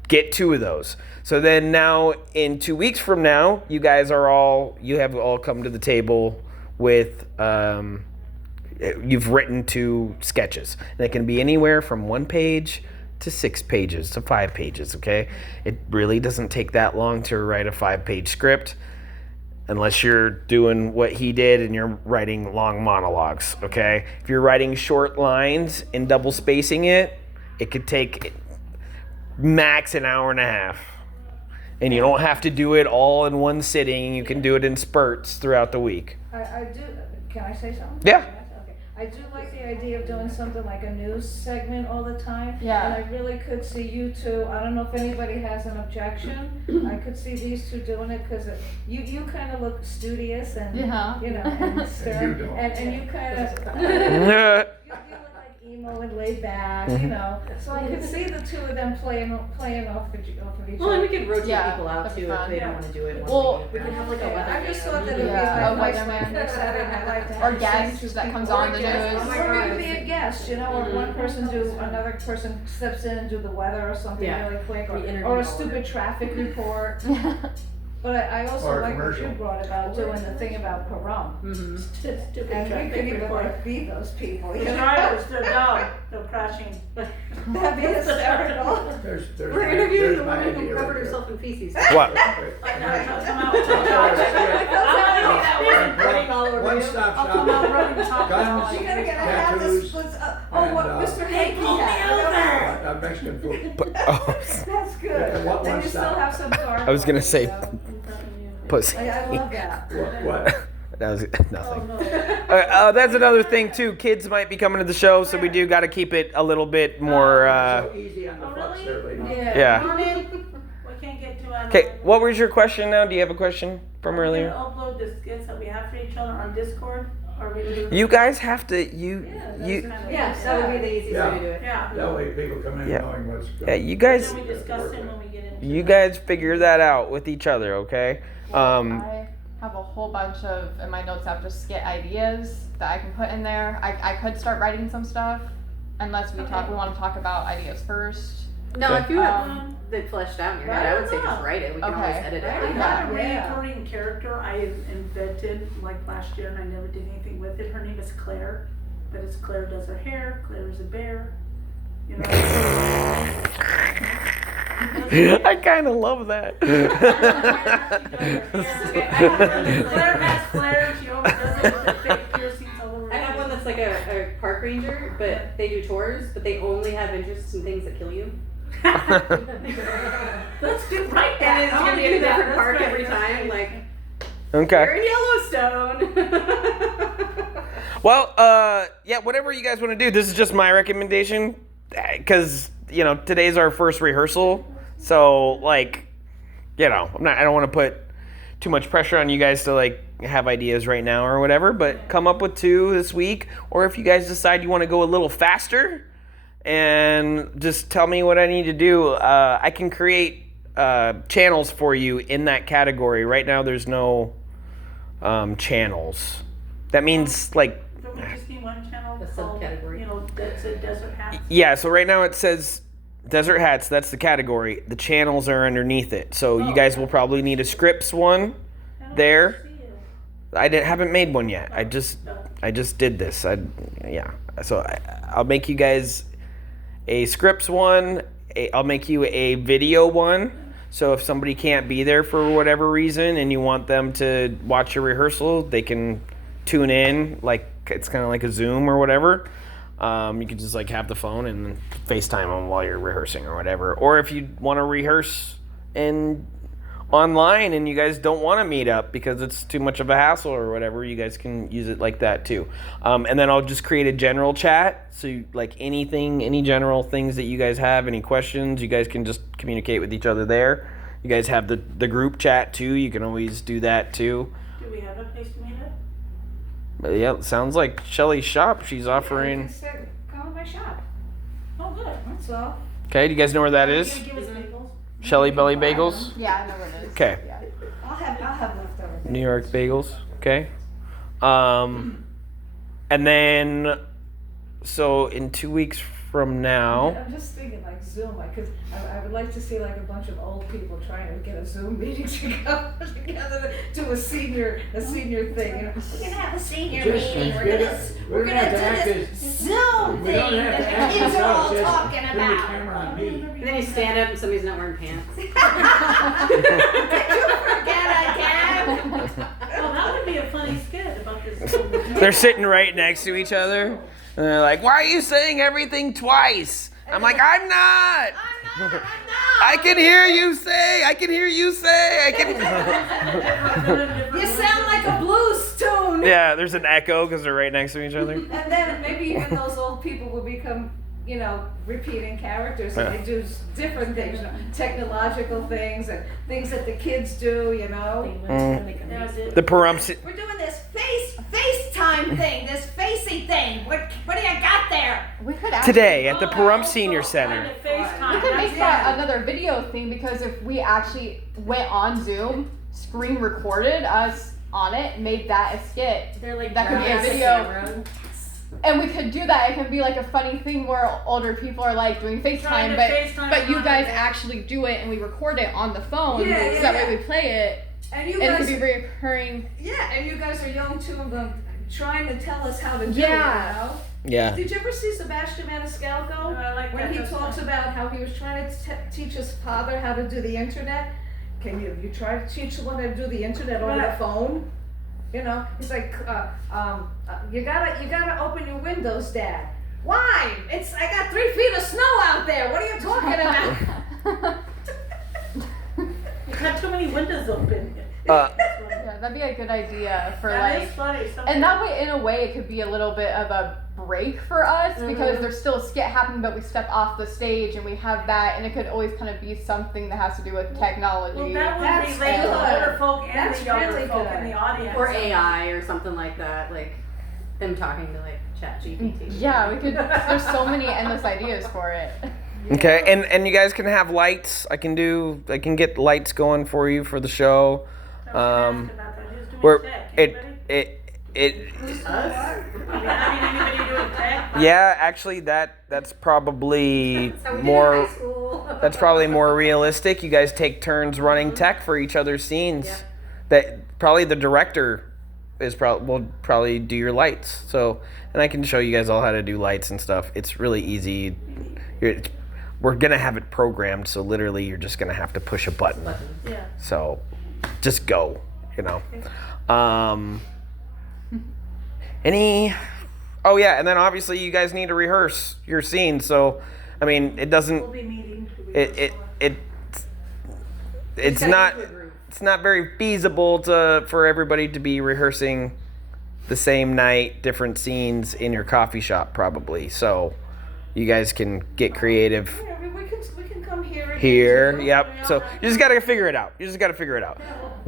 Get 2 of those. So then now in 2 weeks from now, you have all come to the table with, you've written 2 sketches. And it can be anywhere from 1 page to 6 pages to 5 pages, okay? It really doesn't take that long to write a 5-page script. unless you're doing what he did and you're writing long monologues, okay? If you're writing short lines and double spacing it, it could take max an hour and a half. And you don't have to do it all in one sitting. You can do it in spurts throughout the week. I do, can I say something? Yeah. Okay. I do like the idea of doing something like a news segment all the time. Yeah. And I really could see you two, I don't know if anybody has an objection. I could see these two doing it because you kind of look studious and, Yeah. you know, and stern. don't. And you kind of, you look like emo and laid back, you know. So I could see the two of them playing off of each Well, and we other. could rotate Yeah, people out that'd be too if fun. they don't want to do it. Well, we could have like a Yeah, weather. I just thought that it would be Yeah, a nice weatherman. for Saturday Night Live to Or have the same guest two that people. comes on Or the guest. news. Or it could be a guest, you know, or one person another person steps in and do the weather or something Yeah. really quick, We interview or all a of stupid traffic report. But I also Or a like what you commercial. brought about doing the thing about Pahrump. Stupid And we traffic could even report. like feed those people, you The know? drivers, they're dumb, they're crashing. That'd be hysterical. There's We're interviewing the my woman who idea covered right there. herself in feces. What? Like, no, come out with One stop I'll come out shop. running top. Guns, You gotta get a half tattoos, this, what and, Mr. Hey, Hanky pull me had. Mexican food. That's good. Yeah, one And you still stop. have some dark. I was gonna ones, say you know? pussy. I love that. What? That was Oh, nothing. no. That's another thing too. Kids might be coming to the show, so we do got to keep it a little bit more. So easy on the Oh, flux really? there, lady. Yeah. Come on in. We can't get to it. Okay, what was your question now? Do you have a question from We're earlier? gonna upload the skits that we have for each other on Discord. Or we do You guys have to you. Yeah, that would be the easiest way to do it. Yeah. That way people come in Yeah. knowing what's going on. Yeah, you guys. Then we discuss it when we get into You it. guys figure that out with each other, okay? I have a whole bunch of, in my notes app, just skit ideas that I can put in there. I could start writing some stuff, unless we want to talk about ideas first. No, if you have Um, it fleshed out in your head, I would say just write it. We can always Okay. edit it. I out. got a Yeah. recurring character I invented like last year and I never did anything with it. Her name is Claire, but it's Claire does her hair. Claire is a bear. You know. I kind of love that. Claire has Claire. She always does it with the fake piercings all over. I have one that's like a park ranger, but they do tours, but they only have interest in things that kill you. Let's do right And it's I'm gonna be do at a that. different That's park good. every That's time. good. Like, Okay. you're in Yellowstone. Well, yeah, whatever you guys want to do. This is just my recommendation, because today's our first rehearsal, so like, I don't want to put too much pressure on you guys to like have ideas right now or whatever. But come up with 2 this week, or if you guys decide you want to go a little faster, and just tell me what I need to do. I can create channels for you in that category. Right now, there's no channels. That means like. Don't we just need one channel A called, subcategory. that's a Desert Hats? Yeah, so right now it says Desert Hats, that's the category. The channels are underneath it. So you guys will probably need a scripts one there. I haven't made one yet. I just did this. So I'll make you guys a scripts one. I'll make you a video one. So if somebody can't be there for whatever reason and you want them to watch your rehearsal, they can tune in, like it's kind of like a Zoom or whatever. You can just like have the phone and FaceTime them while you're rehearsing or whatever. Or if you want to rehearse online and you guys don't want to meet up because it's too much of a hassle or whatever, you guys can use it like that too. And then I'll just create a general chat. So like any general things that you guys have, any questions, you guys can just communicate with each other there. You guys have the group chat too. You can always do that too. Do we have a place to meet at? But yeah, it sounds like Shelly's shop. She's offering. Come to my shop. Oh, good. That's all. Okay, do you guys know where that Are you is? gonna give us bagels? Shelly Belly Bagels. Yeah, I know what it is. Okay. Yeah. I'll have leftovers. New York Bagels. Okay. And then, so in 2 weeks from now. I'm just thinking like Zoom, like, cause I would like to see like a bunch of old people trying to get a Zoom meeting together to do a senior thing. You know? We're gonna have a senior Just meeting. forget it. We're gonna have to do act this as- Zoom We thing don't have to that act the kids are all ourselves, just talking bring the about. camera on me. And then you stand up and somebody's not wearing pants. Did you forget again? funny skit about this. They're sitting right next to each other, and they're like, "Why are you saying everything twice?" I'm like, "I'm not. I can hear you say. I can hear you say. I can." You sound like a blues tune. Yeah, there's an echo because they're right next to each other. And then maybe even those old people will become, repeating characters, and they do different things, technological things and things that the kids do, The Pahrump. We're doing this FaceTime thing, this facey thing. What do you got there? We could actually, Today at the Pahrump Senior Center. we could make that another video thing, because if we actually went on Zoom, screen recorded us on it, made that a skit, They're like that could be a video. And we could do that. It could be like a funny thing where older people are like doing FaceTime, but you guys actually do it and we record it on the phone. Yeah, so that way we play it. And you and guys, it could be reoccurring. Yeah, and you guys are young too, of them trying to tell us how to do Yeah. it, Yeah. Did you ever see Sebastian Maniscalco? I like When that, he that's talks fun. about how he was trying to teach his father how to do the internet. Can you try to teach someone how to do the internet over the Right. phone? He's like, you gotta open your windows, Dad. Why? I got 3 feet of snow out there. What are you talking about? You got too many windows open. Yeah, that'd be a good idea for That is funny. and that way, in a way, it could be a little bit of a break for us, because there's still a skit happening, but we step off the stage and we have that, and it could always kind of be something that has to do with technology. Well, that would That's be like the good. older folk and That's the younger really folk good. in the audience. Or AI or something like that, like them talking to like ChatGPT. Yeah, we could. There's so many endless ideas for it. Okay, and you guys can have lights. I can get lights going for you for the show. I was gonna ask about that. Who's doing Where tech? it Anybody? Us? Are we having anybody doing tech? yeah, actually that's probably more that's probably more realistic. You guys take turns running tech for each other's scenes. Yeah. That probably the director will probably do your lights. So, and I can show you guys all how to do lights and stuff. It's really easy. We're gonna have it programmed, so literally you're just gonna have to push a button. Yeah. So, just go. Oh yeah, and then obviously you guys need to rehearse your scenes. So, I mean, it doesn't. We'll be meeting. It's not very feasible for everybody to be rehearsing the same night, different scenes in your coffee shop, probably. So, you guys can get creative Yeah, we can come here. here. Yep. So you just gotta figure it out. Yeah, we'll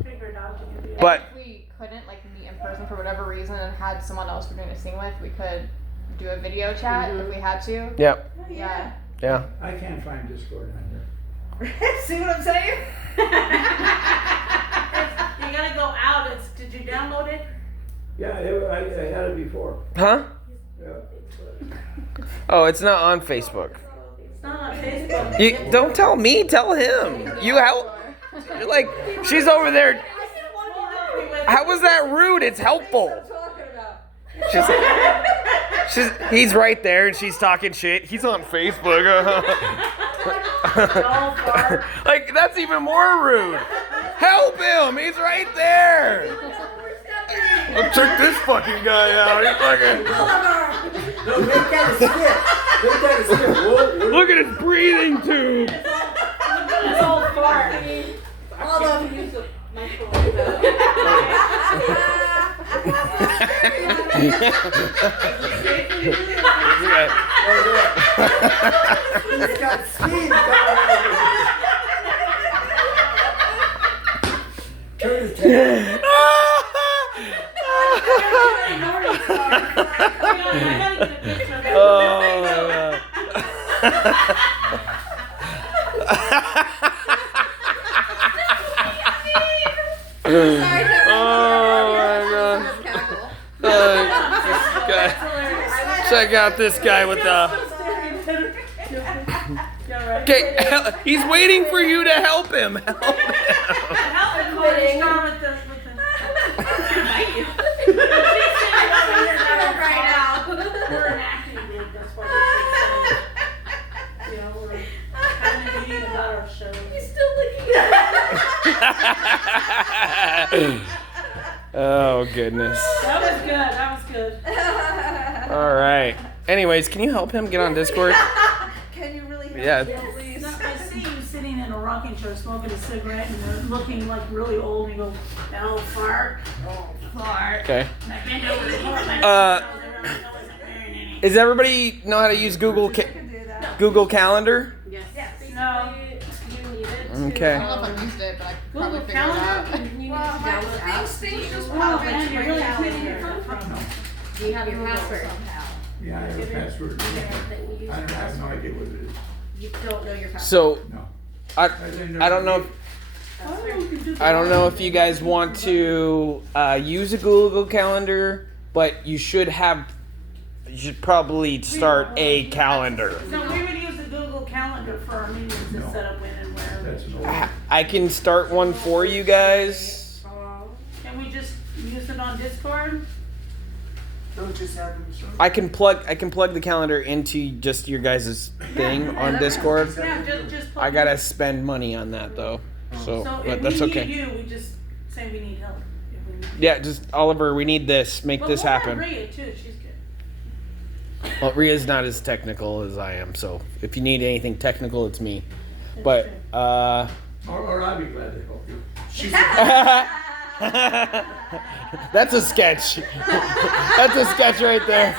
figure it out. You can do But if we couldn't meet in person for whatever reason and had someone else we're doing a scene with, we could do a video chat if we had to. yep. Yeah. Yeah. I can't find Discord on here. See what I'm saying? You gotta go out. Did you download it? Yeah, I had it before. Huh? Yeah. Oh, it's not on Facebook. It's not on Facebook. You don't tell me. Tell him. You help. You're like, she's over there. How was that rude? It's helpful. He's right there and she's talking shit. He's on Facebook. Like, that's even more rude. Help him. He's right there. Let's check this fucking guy out. He's fucking. No, make that a skit. Make that a skit. Look at his breathing tube. This old fart. All of you use a microwave. He's got steam coming out of him. Turn his head. Oh my god. Check out this guy with the. Okay, he's waiting for you to help him. Help him. We're an acting group, that's why we're having a meeting about our show. He's still looking Oh Oh goodness. That was good. All right. Anyways, can you help him get on Discord? Can you really help Yeah. me, please? No, I see you sitting in a rocking chair smoking a cigarette and you're looking like really old and you go, oh, fart. Oh, fart. Okay. And I bend over the floor and I Is everybody know how to use Google Google Calendar? Yes. No. You need it. Okay. I don't know if I've used it, but I could probably Google figure it out. Calendar? You need to Well, download apps. things just Oh, pop man, into you're my really calendar. cleaning your phone from them. Do you have your password? Yeah, I have a password. Then you use I your have no password. idea what it is. You don't know your password. So No. I think I don't know. there's I don't know if you guys want to use a Google Calendar, but you should probably start a calendar. No, we would use the Google Calendar for our meetings to No. set up when and where. That's an old. I can start one for you guys. Can we just use it on Discord? Don't just have them start. I can plug the calendar into just your guys' thing on Discord. Yeah, just plug I it gotta in. spend money on that though, so So but if that's we okay. need you, we just say we need help. If we need Yeah, just Oliver, we need this. Make But this we'll have happen. Rhea too, she's good. Well, Ria's not as technical as I am, so if you need anything technical, it's me. But Or I'd be glad to help you. that's a sketch. That's a sketch right there.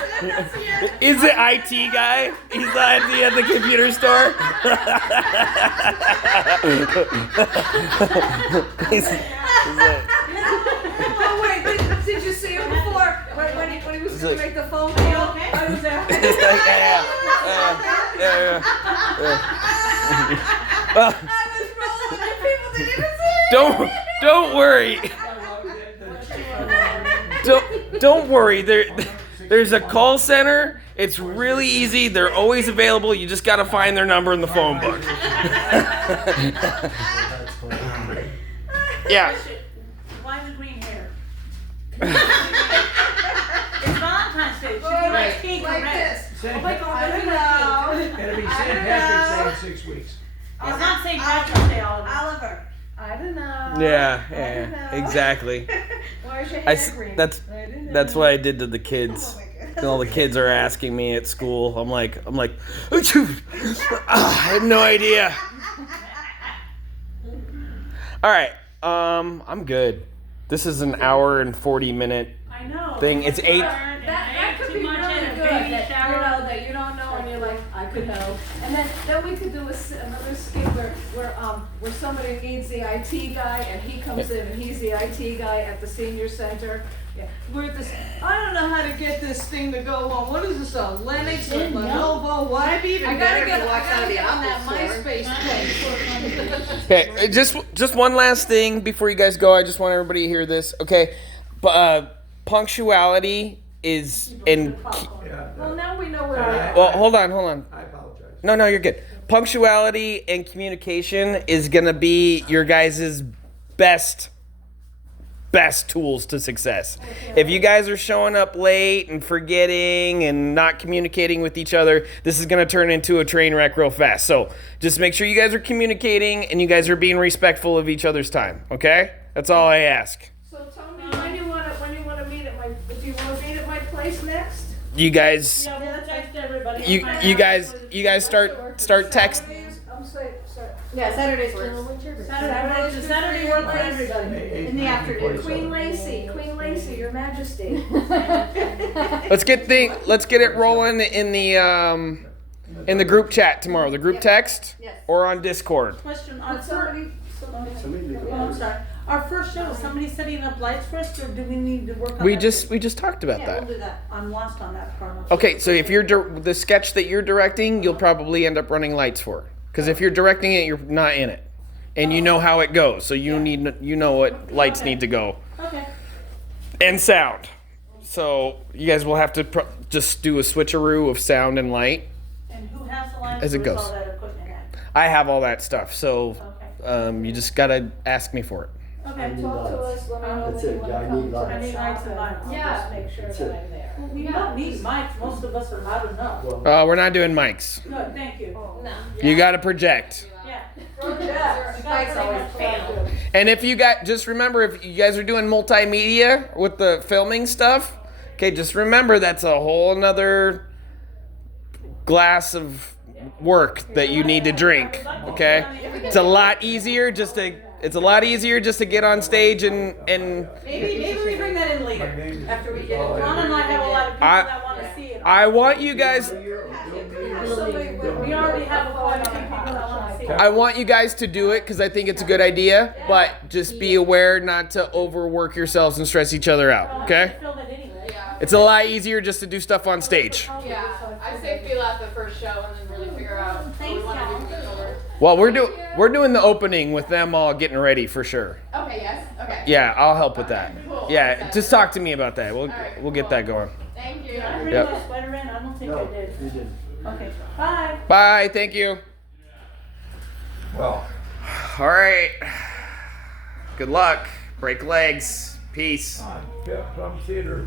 Is the IT guy? He's the IT at the computer store. Oh wait, did you see him before? When he was going to make the phone call? I was there. It's like, yeah. Well, I was rolling and people didn't even see it. don't worry. Don't worry. There's a call center. It's really easy. They're always available. You just gotta find their number in the phone book. Yeah. Why the green hair? It's Valentine's Day. Should be like pink or Like red. this. Oh my God, I don't know. It'll be I St. don't Patrick's Day in 6 weeks. It's not St. Patrick's Day, Oliver. Oliver. I don't know. Yeah, exactly. Where's your hair green? That's what I did to the kids. And all the kids are asking me at school. I'm like, I had no idea. All right, I'm good. This is an hour and 40-minute I know. thing. It's 8. That could be really good. That you don't know, and you're like, I could know. And then we could do another skit where somebody needs the IT guy, and he comes in, and he's the IT guy at the senior center. Yeah, we're at this. I don't know how to get this thing to go on. What is this? A Lennox or Lenovo? What? I gotta get on that MySpace page. Okay, just one last thing before you guys go. I just want everybody to hear this. Okay, punctuality is in. Well, now we know where we are. Well, hold on. I apologize. No, you're good. Punctuality and communication is gonna be your guys' best tools to success. If you guys are showing up late and forgetting and not communicating with each other, this is gonna turn into a train wreck real fast. So just make sure you guys are communicating and you guys are being respectful of each other's time. Okay? That's all I ask. So tell me when you want to meet at my. Do you want to meet at my place next? You guys, Yeah, we'll text everybody. you guys start text. I'm sorry. Yeah, Saturdays works. Saturday work for everybody. In the afternoon. Queen Lacey, Your Majesty. Let's get it rolling in the group chat tomorrow. The group text or on Discord. Question, on Somebody. Oh, I'm sorry. Our first show, is somebody setting up lights for us, or do we need to work on that? We just talked about Yeah, that. we'll do that. I'm lost on that part. Okay, so if you're the sketch that you're directing, you'll probably end up running lights for it. Because if you're directing it, you're not in it, and you know how it goes. So you know what lights need to go. Okay. And sound. So you guys will have to just do a switcheroo of sound and light. And who has the lights? As it Where's goes. all that equipment at? I have all that stuff, so Okay. you just gotta ask me for it. Okay. Talk to us, let me know That's when it, you want yeah, I to come need to lights. the I need shop, lights and and lights. I'll just make sure That's that it. I'm there. Well, we don't need mics. Most of us are loud enough. We're not doing mics. Good, thank you. Oh, You gotta project. Yeah. Yeah. Mike's always fail. And if you got, just remember, if you guys are doing multimedia with the filming stuff, okay, just remember that's a whole nother glass of work that you need to drink. Okay, it's a lot easier just to get on stage and Maybe we bring that in later after we get it. Ron and I have a lot of people that want to see it. I want you guys. We already have quite a few people that want to see it. I want you guys to do it because I think it's a good idea, but just be aware not to overwork yourselves and stress each other out, okay? Film it anyway. It's a lot easier just to do stuff on stage. Yeah, I say feel out the first show and then really figure out what we want to do moving forward. Well, we're doing the opening with them all getting ready for sure. Okay, yes, okay. Yeah, I'll help with that. Cool. Yeah, just talk to me about that. We'll get that going. Thank you. I really Yep. my sweater in. I don't think I No, did. you didn't. Okay, bye. Bye. Thank you. Well, All right. Good luck. Break legs. Peace. from theater.